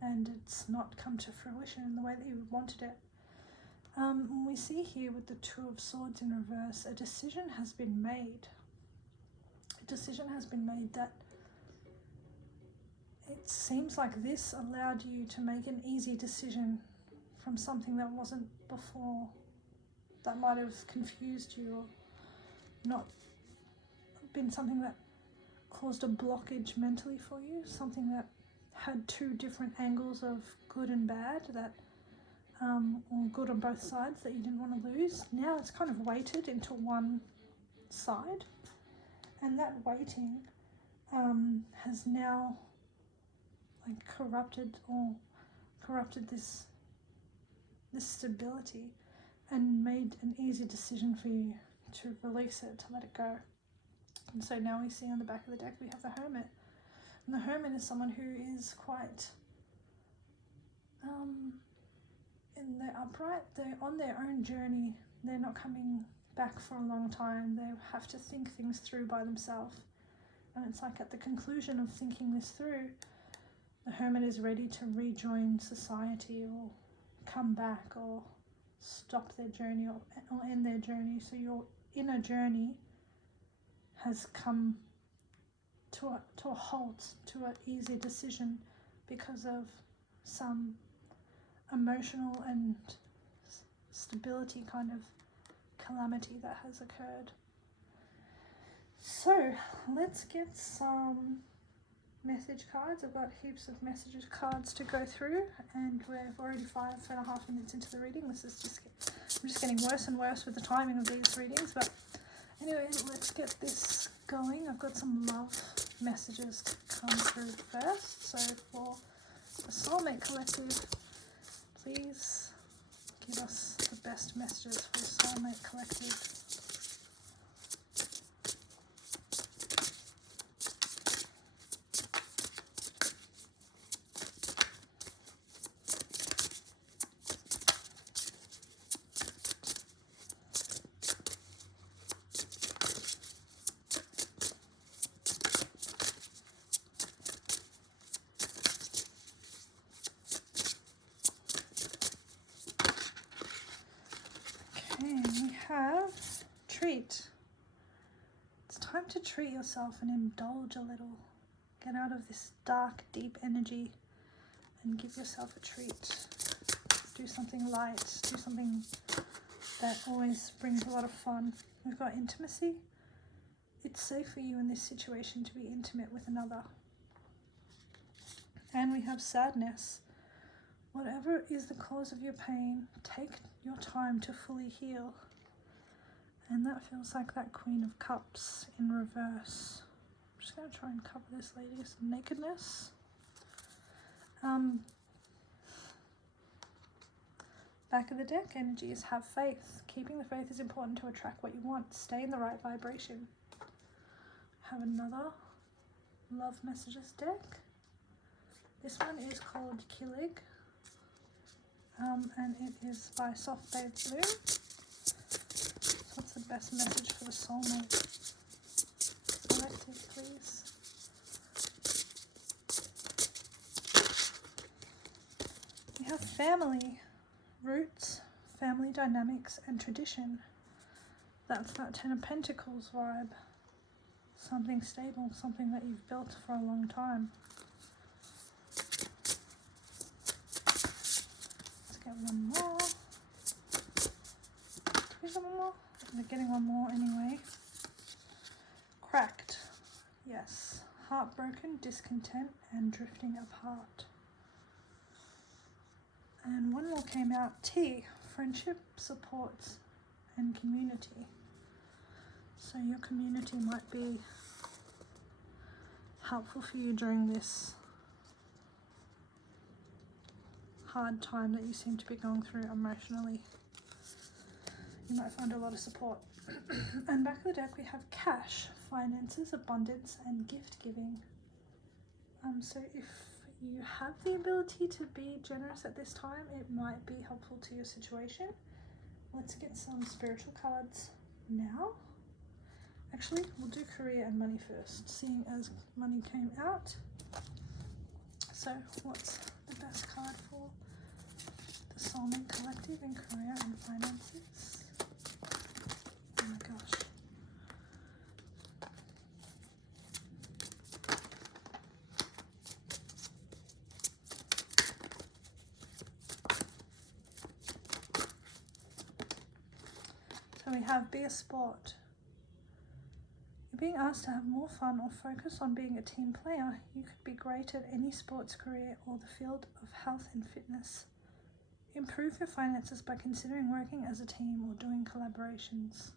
and it's not come to fruition in the way that you wanted it. We see here with the Two of Swords in reverse, a decision has been made. A decision has been made that it seems like this allowed you to make an easy decision from something that wasn't before, that might have confused you, or not been something that caused a blockage mentally for you, something that had two different angles of good and bad, that or good on both sides, that you didn't want to lose. Now it's kind of weighted into one side, and that weighting has now corrupted this stability, and made an easy decision for you to release it, to let it go. And so now we see on the back of the deck we have the Hermit. And the Hermit is someone who is quite in their upright. They're on their own journey. They're not coming back for a long time. They have to think things through by themselves. And it's like at the conclusion of thinking this through, the Hermit is ready to rejoin society, or come back, or stop their journey, or end their journey. So your inner journey has come to a halt, to an easy decision, because of some emotional and stability kind of calamity that has occurred. So let's get some message cards. I've got heaps of message cards to go through, and we're already 5.5 minutes into the reading. I'm just getting worse and worse with the timing of these readings, but anyway, let's get this going. I've got some love messages to come through first. So for the Soulmate Collective, please give us the best messages for the Soulmate Collective. We have treat. It's time to treat yourself and indulge a little. Get out of this dark, deep energy and give yourself a treat. Do something light. Do something that always brings a lot of fun. We've got intimacy. It's safe for you in this situation to be intimate with another. And we have sadness. Whatever is the cause of your pain, take your time to fully heal. And that feels like that Queen of Cups in reverse. I'm just going to try and cover this lady's nakedness. Back of the deck energy is have faith. Keeping the faith is important to attract what you want. Stay in the right vibration. Have another love messages deck. This one is called Killig. And it is by Soft Babe Bloom. So what's the best message for the Soulmate Collective, please? We have family, roots, family dynamics, and tradition. That's that Ten of Pentacles vibe. Something stable, something that you've built for a long time. get one more. Do we get one more? We're getting one more anyway. Cracked. Yes. Heartbroken, discontent, and drifting apart. And one more came out. T. Friendship, supports, and community. So your community might be helpful for you during this hard time that you seem to be going through emotionally. You might find a lot of support. And back of the deck we have cash, finances, abundance, and gift giving. So if you have the ability to be generous at this time, it might be helpful to your situation. Let's get some spiritual cards now. Actually, we'll do career and money first, seeing as money came out. So what's the best card for the Soulmate Collective in career and finances? Oh my gosh. So we have be a sport. You're being asked to have more fun or focus on being a team player. You could be great at any sports career or the field of health and fitness. Improve your finances by considering working as a team or doing collaborations.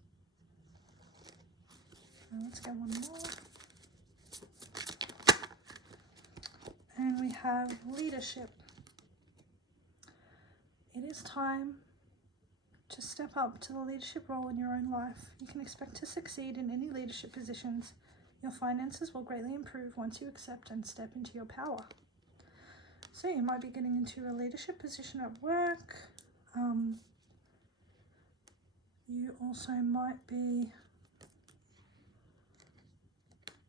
Let's get one more. And we have leadership. It is time to step up to the leadership role in your own life. You can expect to succeed in any leadership positions. Your finances will greatly improve once you accept and step into your power. So you might be getting into a leadership position at work. You also might be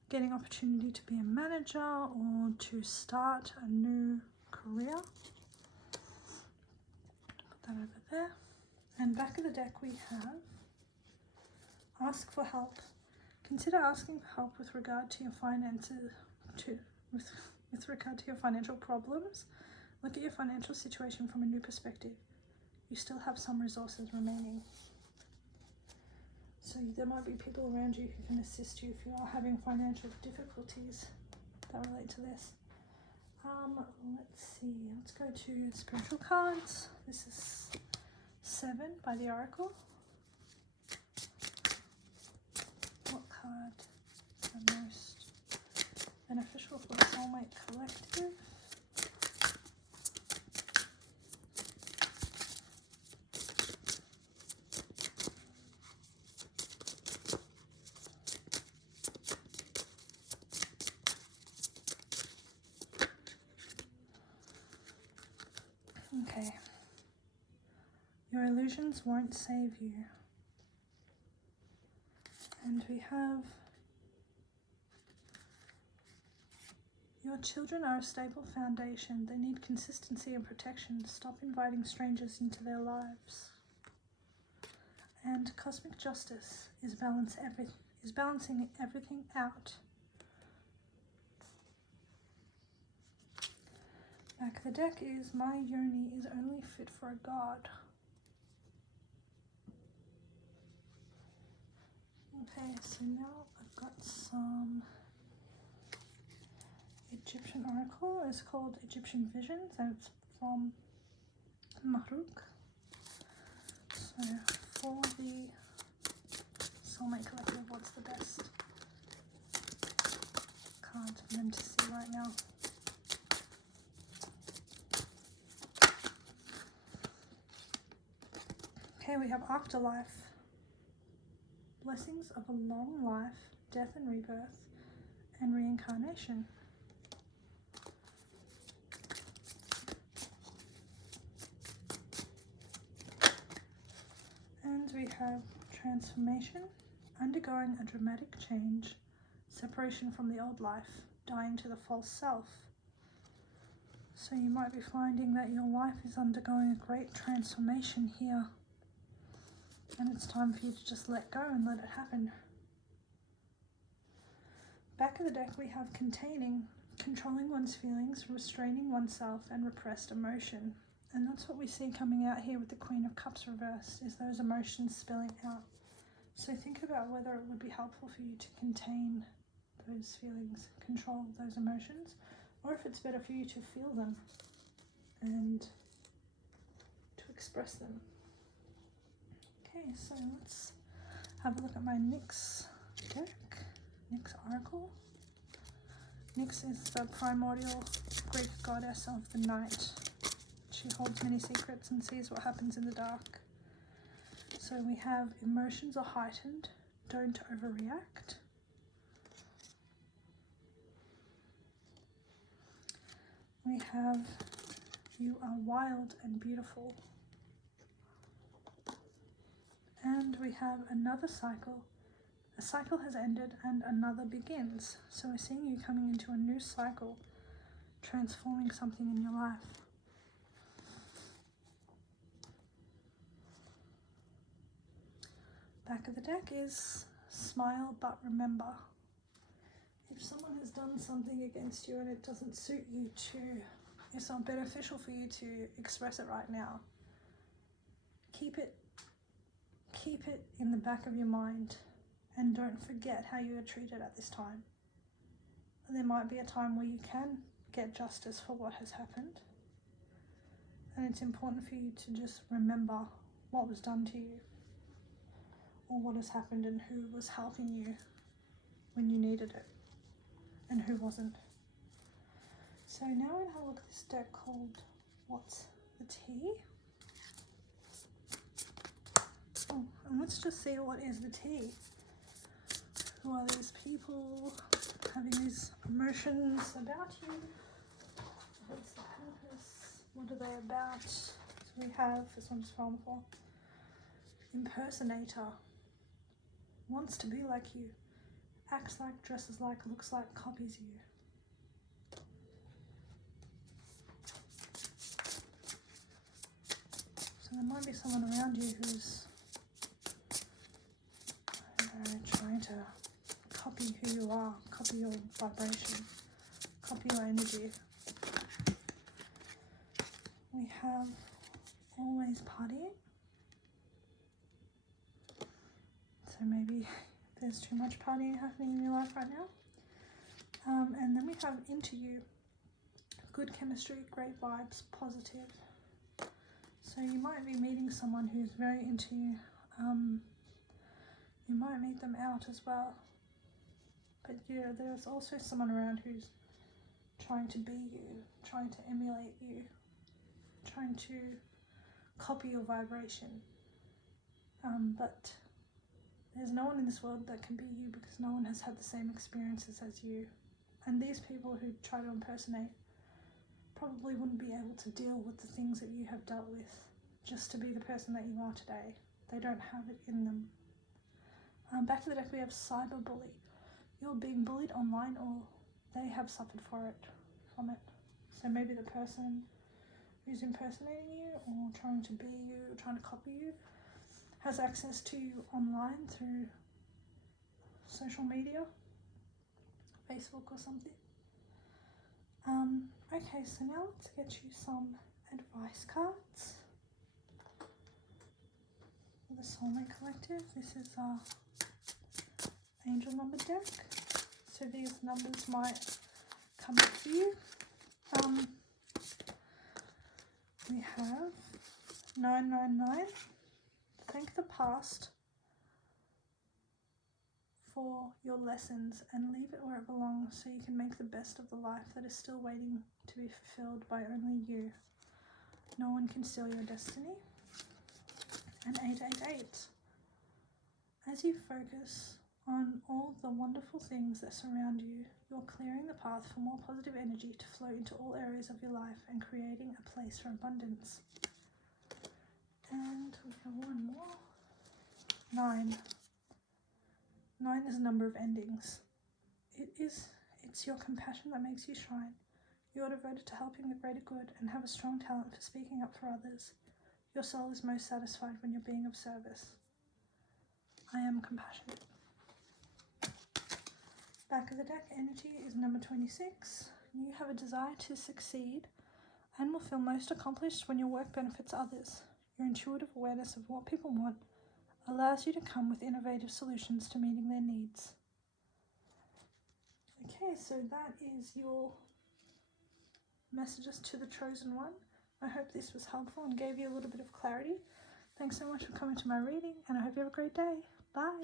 getting opportunity to be a manager or to start a new career. Put that over there. And back of the deck we have ask for help. Consider asking for help with regard to your finances, with regard to your financial problems. Look at your financial situation from a new perspective. You still have some resources remaining. So there might be people around you who can assist you if you are having financial difficulties that relate to this. Let's see, let's go to spiritual cards. This is 7 by the Oracle. What card is the most beneficial for the Soulmate Collective? Okay. Your illusions won't save you. And we have your children are a stable foundation. They need consistency and protection. Stop inviting strangers into their lives. And cosmic justice is balancing everything out. Back of the deck is my yoni is only fit for a god. Okay, so now I've got some Egyptian Oracle. It's called Egyptian Visions and it's from Maruk. So for the Soulmate Collective, what's the best card for them to see right now? Okay, we have Afterlife. Blessings of a long life, death and rebirth, and reincarnation. And we have transformation, undergoing a dramatic change, separation from the old life, dying to the false self. So you might be finding that your life is undergoing a great transformation here. And it's time for you to just let go and let it happen. Back of the deck we have containing, controlling one's feelings, restraining oneself, and repressed emotion. And that's what we see coming out here with the Queen of Cups reversed, is those emotions spilling out. So think about whether it would be helpful for you to contain those feelings, control those emotions, or if it's better for you to feel them and to express them. Okay, so let's have a look at my Nyx deck, Nyx Oracle. Nyx is the primordial Greek goddess of the night. She holds many secrets and sees what happens in the dark. So we have emotions are heightened, don't overreact. We have you are wild and beautiful. And we have another cycle. A cycle has ended and another begins. So we're seeing you coming into a new cycle, transforming something in your life. Back of the deck is smile but remember. If someone has done something against you and it doesn't suit you to, it's not beneficial for you to express it right now, keep it in the back of your mind and don't forget how you were treated at this time. There might be a time where you can get justice for what has happened, and it's important for you to just remember what was done to you, or what has happened and who was helping you when you needed it and who wasn't. So now we're going to have a look at this deck called What's the Tea? Oh, and let's just see what is the tea. Who are these people having these emotions about you? What's the purpose? What are they about? So we have, this one's from before, impersonator. Wants to be like you, acts like, dresses like, looks like, copies you. So there might be someone around you who's, I don't know, trying to copy who you are, copy your vibration, copy your energy. We have always partying. So maybe there's too much partying happening in your life right now. And then we have into you, good chemistry, great vibes, positive. So you might be meeting someone who's very into you. You might meet them out as well. But yeah, there's also someone around who's trying to be you, trying to emulate you, trying to copy your vibration. But there's no one in this world that can be you because no one has had the same experiences as you. And these people who try to impersonate probably wouldn't be able to deal with the things that you have dealt with just to be the person that you are today. They don't have it in them. Back of the deck we have cyberbully. You're being bullied online, or they have suffered from it. So maybe the person who's impersonating you or trying to be you or trying to copy you has access to you online through social media, Facebook or something. Okay, so now let's get you some advice cards for the Soulmate Collective. This is our angel number deck, so these numbers might come up for you. We have 999. Thank the past for your lessons and leave it where it belongs so you can make the best of the life that is still waiting to be fulfilled by only you. No one can steal your destiny. And 888. As you focus on all the wonderful things that surround you, you're clearing the path for more positive energy to flow into all areas of your life and creating a place for abundance. And we have one more. 9. 9 is a number of endings. It's your compassion that makes you shine. You are devoted to helping the greater good and have a strong talent for speaking up for others. Your soul is most satisfied when you're being of service. I am compassionate. Back of the deck energy is number 26. You have a desire to succeed. and will feel most accomplished when your work benefits others. Your intuitive awareness of what people want allows you to come with innovative solutions to meeting their needs. Okay, so that is your messages to the chosen one. I hope this was helpful and gave you a little bit of clarity. Thanks so much for coming to my reading, and I hope you have a great day. Bye.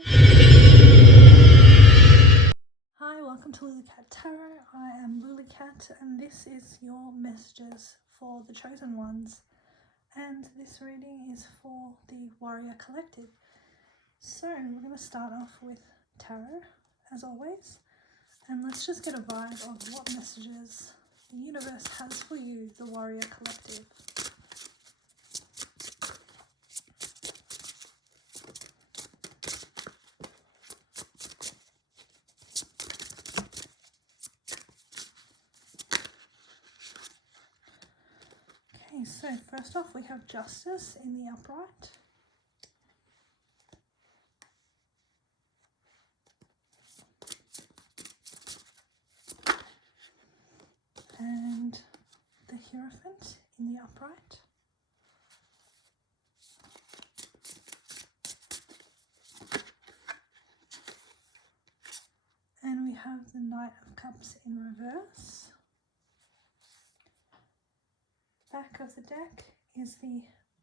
Hi, welcome to Lulicat.tarot. I am Lulicat, and this is your messages for the chosen ones. And this reading is for the Warrior Collective. So we're going to start off with tarot, as always, and let's just get a vibe of what messages the universe has for you, the Warrior Collective. Okay, so first off we have Justice in the upright. And the Hierophant in the upright. And we have the Knight of Cups in reverse. Back of the deck is the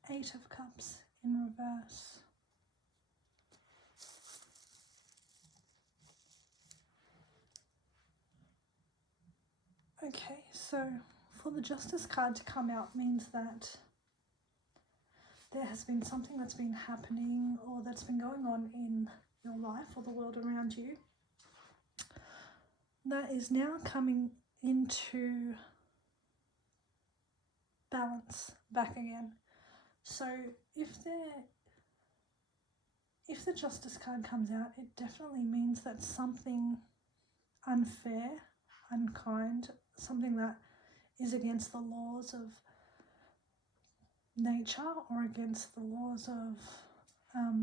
Eight of Cups in reverse. Okay, so for the Justice card to come out means that there has been something that's been happening or that's been going on in your life or the world around you that is now coming into balance back again. So if the Justice card comes out, it definitely means that something unfair, unkind, something that is against the laws of nature or against the laws of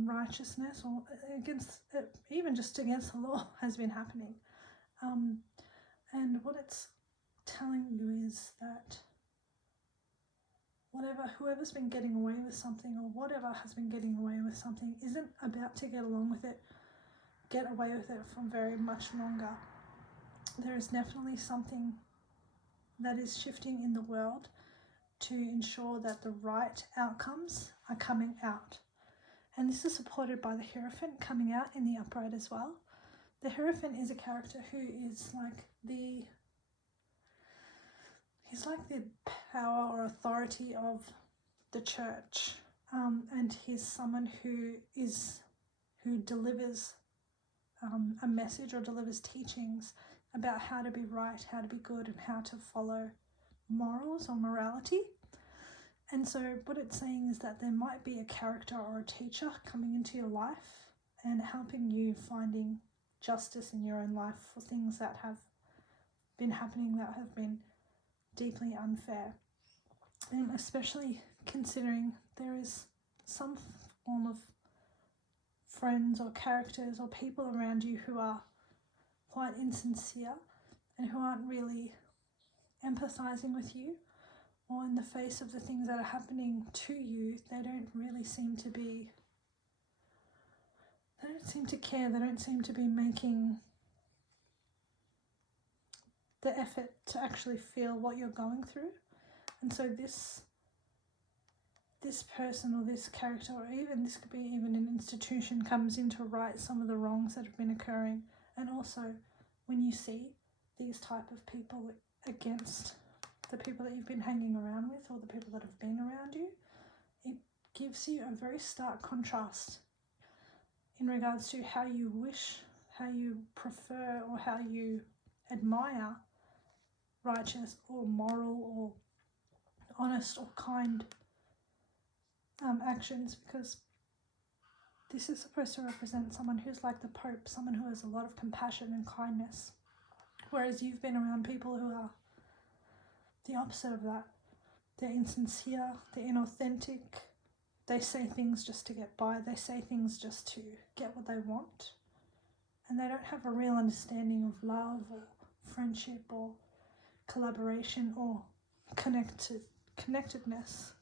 righteousness, or against even just against the law has been happening. And what it's telling you is that whoever's been getting away with something, or whatever has been getting away with something, isn't about to get away with it for very much longer. There is definitely something that is shifting in the world to ensure that the right outcomes are coming out. And this is supported by the Hierophant coming out in the upright as well. The Hierophant is a character who is like he's like the power or authority of the church, and he's someone who delivers a message or delivers teachings about how to be right, how to be good, and how to follow morals or morality. And so what it's saying is that there might be a character or a teacher coming into your life and helping you finding justice in your own life for things that have been happening that have been deeply unfair. And especially considering there is some form of friends or characters or people around you who are quite insincere and who aren't really empathizing with you, or in the face of the things that are happening to you, they don't seem to care, they don't seem to be making the effort to actually feel what you're going through. And so this person or this character, or even this could be even an institution, comes in to right some of the wrongs that have been occurring. And also when you see these type of people against the people that you've been hanging around with, or the people that have been around you, it gives you a very stark contrast in regards to how you wish, how you prefer, or how you admire righteous or moral or honest or kind actions, because this is supposed to represent someone who's like the Pope, someone who has a lot of compassion and kindness, whereas you've been around people who are the opposite of that. They're insincere, they're inauthentic, they say things just to get by, they say things just to get what they want, and they don't have a real understanding of love or friendship or collaboration or connect connectedness.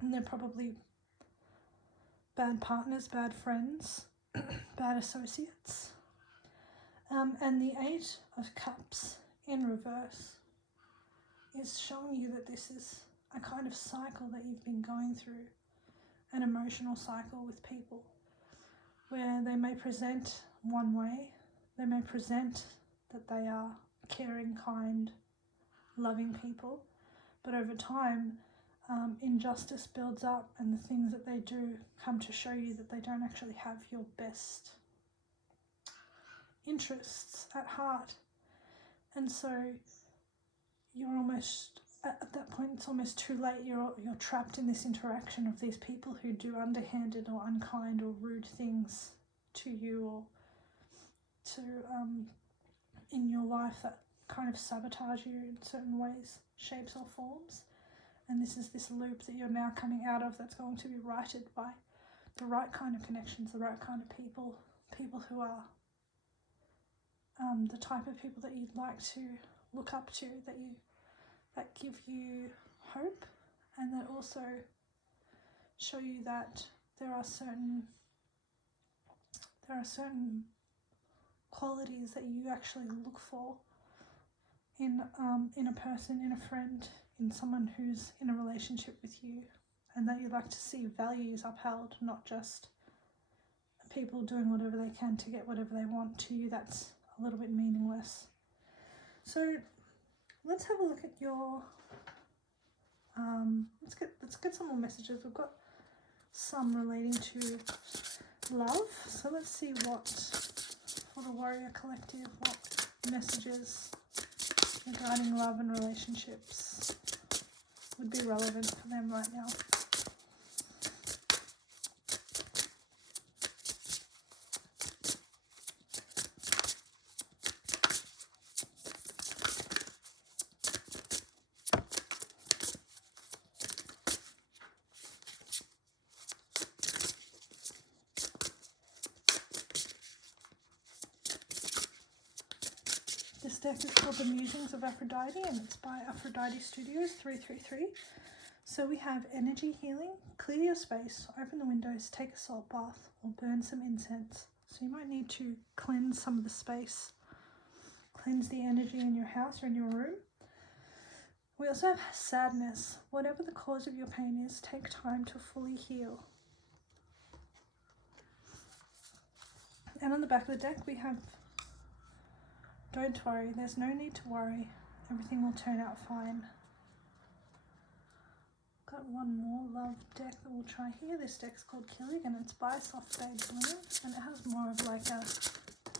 And they're probably bad partners, bad friends, bad associates. And the Eight of Cups in reverse is showing you that this is a kind of cycle that you've been going through, an emotional cycle with people, where they may present one way, they may present that they are caring, kind, loving people, but over time, injustice builds up and the things that they do come to show you that they don't actually have your best interests at heart. And so you're almost, at that point, it's almost too late. You're trapped in this interaction of these people who do underhanded or unkind or rude things to you or to in your life that kind of sabotage you in certain ways, shapes or forms. And this is this loop that you're now coming out of that's going to be righted by the right kind of connections, the right kind of people, people who are the type of people that you'd like to look up to, that give you hope, and that also show you that there are certain qualities that you actually look for in a person, in a friend, in someone who's in a relationship with you, and that you like to see values upheld, not just people doing whatever they can to get whatever they want. To you, that's a little bit meaningless. So let's have a look at your let's get some more messages. We've got some relating to love, so let's see what, for the Warrior Collective, what messages regarding love and relationships would be relevant for them right now. This deck is called The Musings of Aphrodite, and it's by Aphrodite Studios 333. So we have energy healing, clear your space, open the windows, take a salt bath, or burn some incense. So you might need to cleanse some of the space, cleanse the energy in your house or in your room. We also have sadness. Whatever the cause of your pain is, take time to fully heal. And on the back of the deck we have, don't worry, there's no need to worry, everything will turn out fine. Got one more love deck that we'll try here. This deck's called Killing, and it's by Soft Babe Bloom, and it has more of like a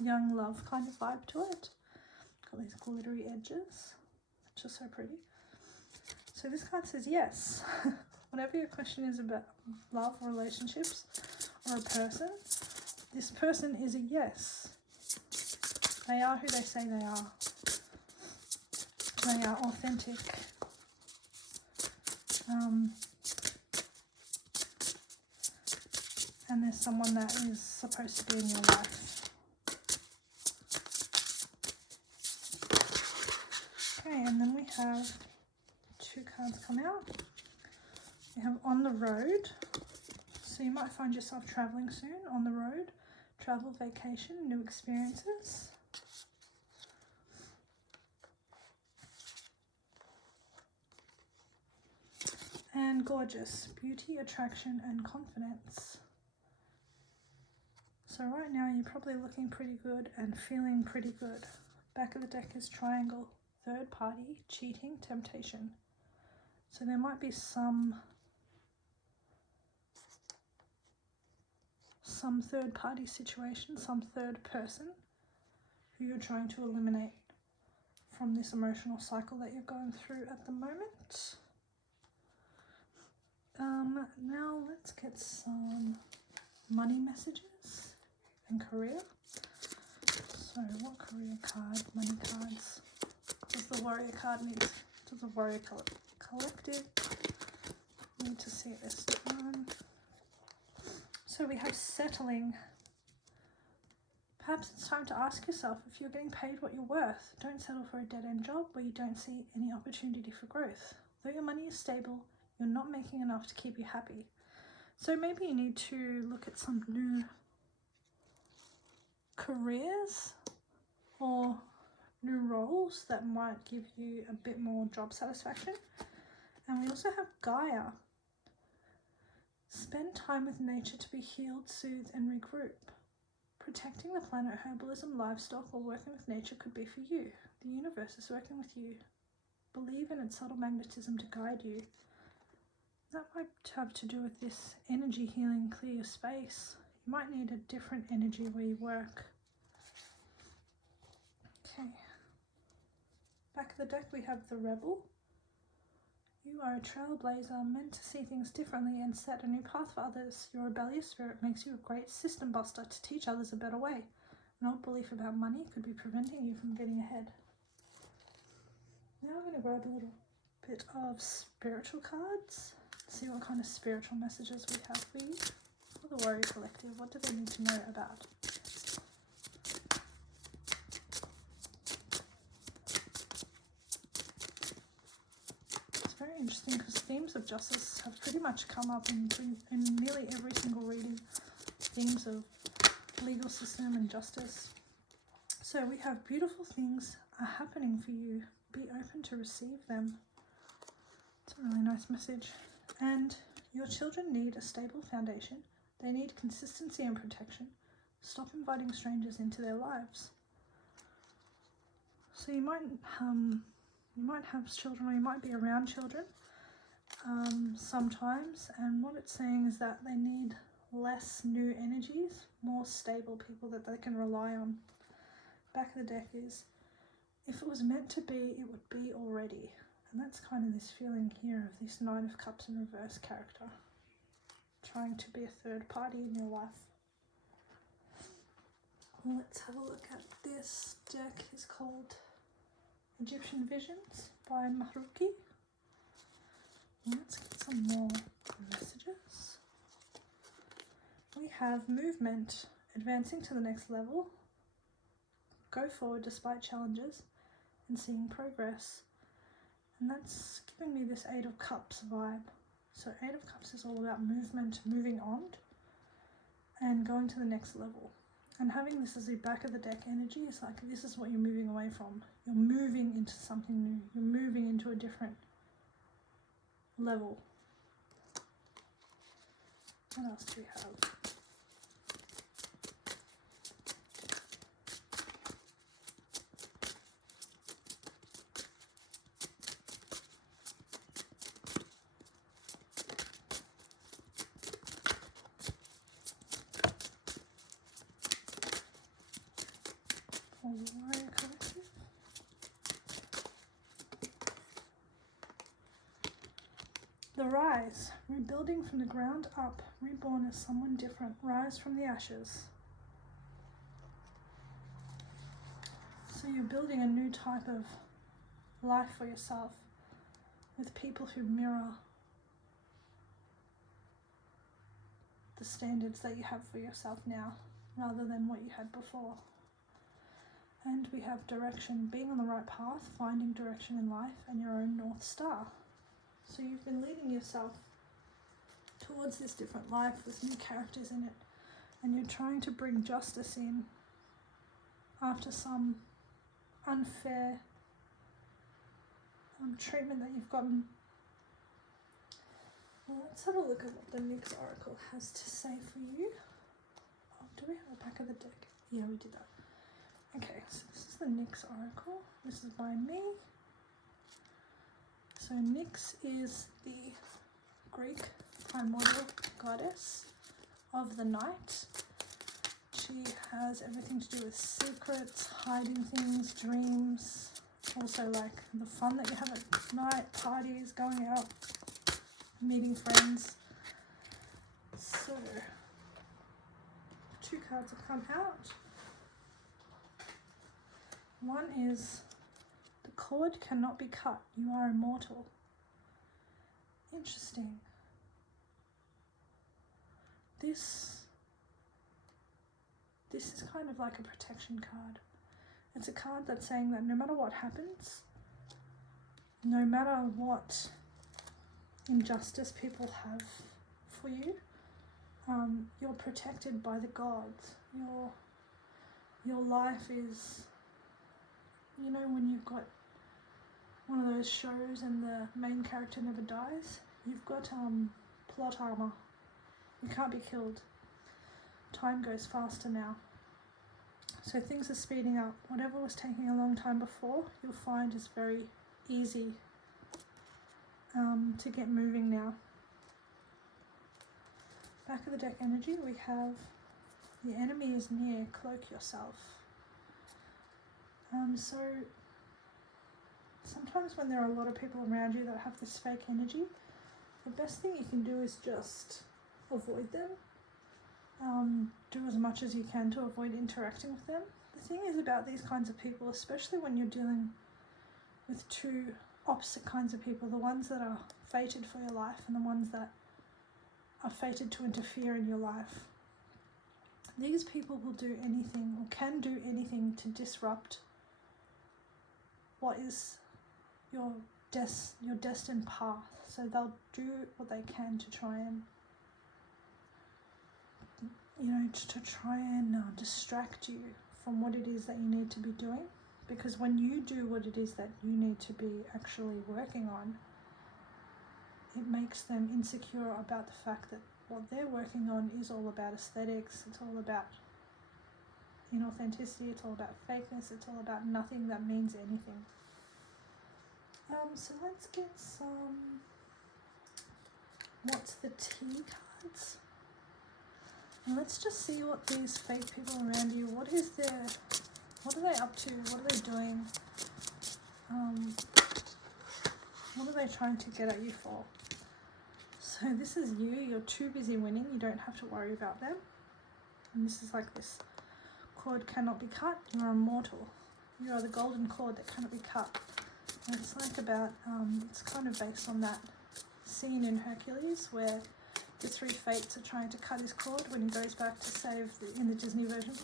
young love kind of vibe to it. Got these glittery edges, which are so pretty. So this card says yes. Whatever your question is about love, relationships, or a person, this person is a yes. They are who they say they are. They are authentic. And there's someone that is supposed to be in your life. Okay, and then we have two cards come out. We have On the Road. So you might find yourself traveling soon, on the road. Travel, vacation, new experiences. And Gorgeous, beauty, attraction, and confidence. So right now you're probably looking pretty good and feeling pretty good. Back of the deck is Triangle, third party, cheating, temptation. So there might be some third party situation, some third person who you're trying to eliminate from this emotional cycle that you're going through at the moment. Now let's get some money messages and career. So what career card, money cards does the Warrior card need? Does the Warrior Collective need to see this one? So we have settling. Perhaps it's time to ask yourself if you're getting paid what you're worth. Don't settle for a dead-end job where you don't see any opportunity for growth. Though your money is stable, you're not making enough to keep you happy. So maybe you need to look at some new careers or new roles that might give you a bit more job satisfaction. And we also have Gaia. Spend time with nature to be healed, soothed, and regroup. Protecting the planet, herbalism, livestock, or working with nature could be for you. The universe is working with you. Believe in its subtle magnetism to guide you. That might have to do with this energy healing, clear your space. You might need a different energy where you work. Okay. Back of the deck we have the Rebel. You are a trailblazer, meant to see things differently and set a new path for others. Your rebellious spirit makes you a great system buster to teach others a better way. An old belief about money could be preventing you from getting ahead. Now I'm going to grab a little bit of spiritual cards, see what kind of spiritual messages we have for you. For the Warrior Collective, what do they need to know about? Very interesting because themes of justice have pretty much come up in nearly every single reading. Themes of legal system and justice. So we have beautiful things are happening for you. Be open to receive them. It's a really nice message. And your children need a stable foundation. They need consistency and protection. Stop inviting strangers into their lives. So you might have children, or you might be around children sometimes, and what it's saying is that they need less new energies, more stable people that they can rely on. Back of the deck is, if it was meant to be, it would be already. And that's kind of this feeling here of this Nine of Cups in reverse character, trying to be a third party in your life. Let's have a look at this deck. Is called Egyptian Visions by Maharuki. Let's get some more messages. We have movement, advancing to the next level, go forward despite challenges, and seeing progress. And that's giving me this Eight of Cups vibe. So Eight of Cups is all about movement, moving on, and going to the next level. And having this as the back of the deck energy is like, this is what you're moving away from. You're moving into something new. You're moving into a different level. What else do we have? Warrior Collective. The Rise, rebuilding from the ground up, reborn as someone different, rise from the ashes. So you're building a new type of life for yourself with people who mirror the standards that you have for yourself now, rather than what you had before. And we have direction, being on the right path, finding direction in life and your own North Star. So you've been leading yourself towards this different life with new characters in it, and you're trying to bring justice in after some unfair treatment that you've gotten. Well, let's have a look at what the Nyx Oracle has to say for you. Oh, do we have a back of the deck? Yeah, we did that. Okay, so this is the Nyx Oracle. This is by me. So Nyx is the Greek primordial goddess of the night. She has everything to do with secrets, hiding things, dreams, also like the fun that you have at night, parties, going out, meeting friends. So, two cards have come out. One is, the cord cannot be cut, you are immortal. Interesting. This is kind of like a protection card. It's a card that's saying that no matter what happens, no matter what injustice people have for you. You're protected by the gods. Your life is, you know, when you've got one of those shows and the main character never dies, you've got plot armor. You can't be killed. Time goes faster now. So things are speeding up. Whatever was taking a long time before, you'll find is very easy to get moving now. Back of the deck energy, we have the enemy is near, cloak yourself. So sometimes when there are a lot of people around you that have this fake energy, the best thing you can do is just avoid them. Do as much as you can to avoid interacting with them. The thing is about these kinds of people, especially when you're dealing with two opposite kinds of people, the ones that are fated for your life and the ones that are fated to interfere in your life. These people will do anything or can do anything to disrupt what is your destined path. So they'll do what they can to try and, distract you from what it is that you need to be doing. Because when you do what it is that you need to be actually working on, it makes them insecure about the fact that what they're working on is all about aesthetics, it's all about inauthenticity, it's all about fakeness, it's all about nothing that means anything. So let's get some, what's the T cards? And let's just see what these fake people around you, what are they up to? What are they doing? What are they trying to get at you for? So this is you, you're too busy winning, you don't have to worry about them. And this is like this cord cannot be cut, you're immortal. You are the golden cord that cannot be cut. And it's like about, it's kind of based on that scene in Hercules where the three fates are trying to cut his cord when he goes back to save, in the Disney version,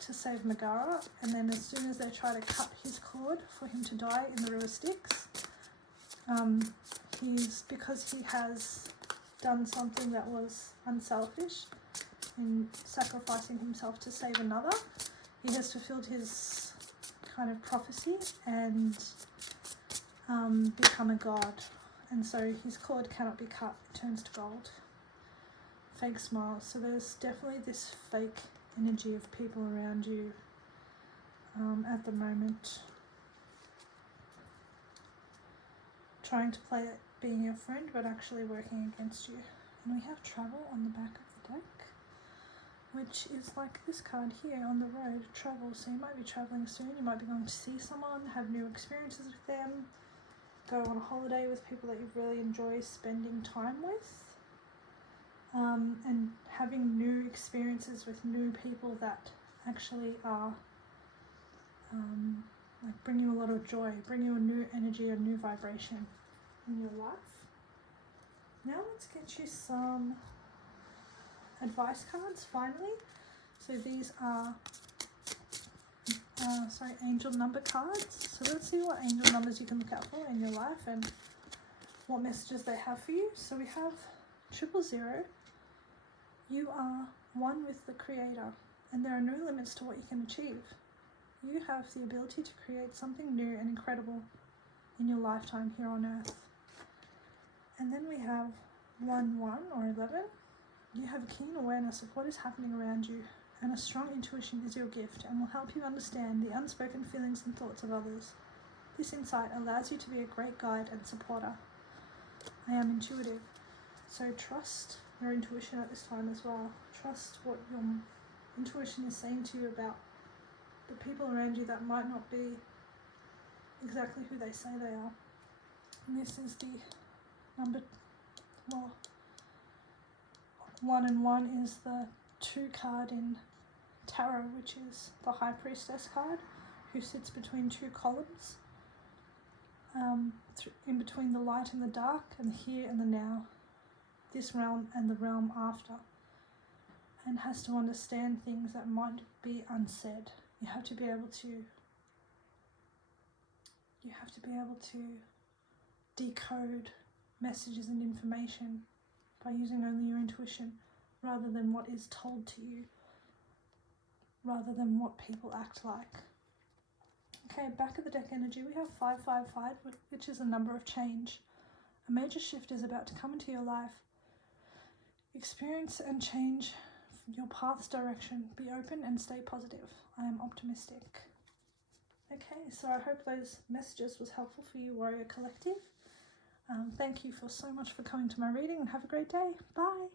to save Megara, and then as soon as they try to cut his cord for him to die in the river Styx, because he has done something that was unselfish in sacrificing himself to save another, he has fulfilled his kind of prophecy and become a god, and so his cord cannot be cut, it turns to gold. Fake smiles. So there's definitely this fake energy of people around you at the moment, trying to play it being your friend but actually working against you. And we have travel on the back of the deck, which is like this card here, on the road, travel. So you might be traveling soon, you might be going to see someone, have new experiences with them, go on a holiday with people that you really enjoy spending time with. And having new experiences with new people that actually are like bring you a lot of joy, bring you a new energy, a new vibration in your life. Now let's get you some advice cards finally. So these are angel number cards. So let's see what angel numbers you can look out for in your life and what messages they have for you. So we have 000. You are one with the Creator, and there are no limits to what you can achieve. You have the ability to create something new and incredible in your lifetime here on Earth. And then we have 11 or 11. You have a keen awareness of what is happening around you, and a strong intuition is your gift and will help you understand the unspoken feelings and thoughts of others. This insight allows you to be a great guide and supporter. I am intuitive, so trust your intuition at this time as well. Trust what your intuition is saying to you about the people around you that might not be exactly who they say they are. And this is the number, 1 and 1 is the 2 card in tarot, which is the High Priestess card, who sits between 2 columns, in between the light and the dark, and the here and the now, this realm and the realm after, and has to understand things that might be unsaid. You have to be able to decode messages and information by using only your intuition rather than what is told to you, rather than what people act like. Okay, back of the deck energy, we have 555, which is a number of change. A major shift is about to come into your life. Experience and change your path's direction. Be open and stay positive. I am optimistic. Okay, so I hope those messages was helpful for you, Warrior Collective. Thank you so much for coming to my reading, and have a great day. Bye.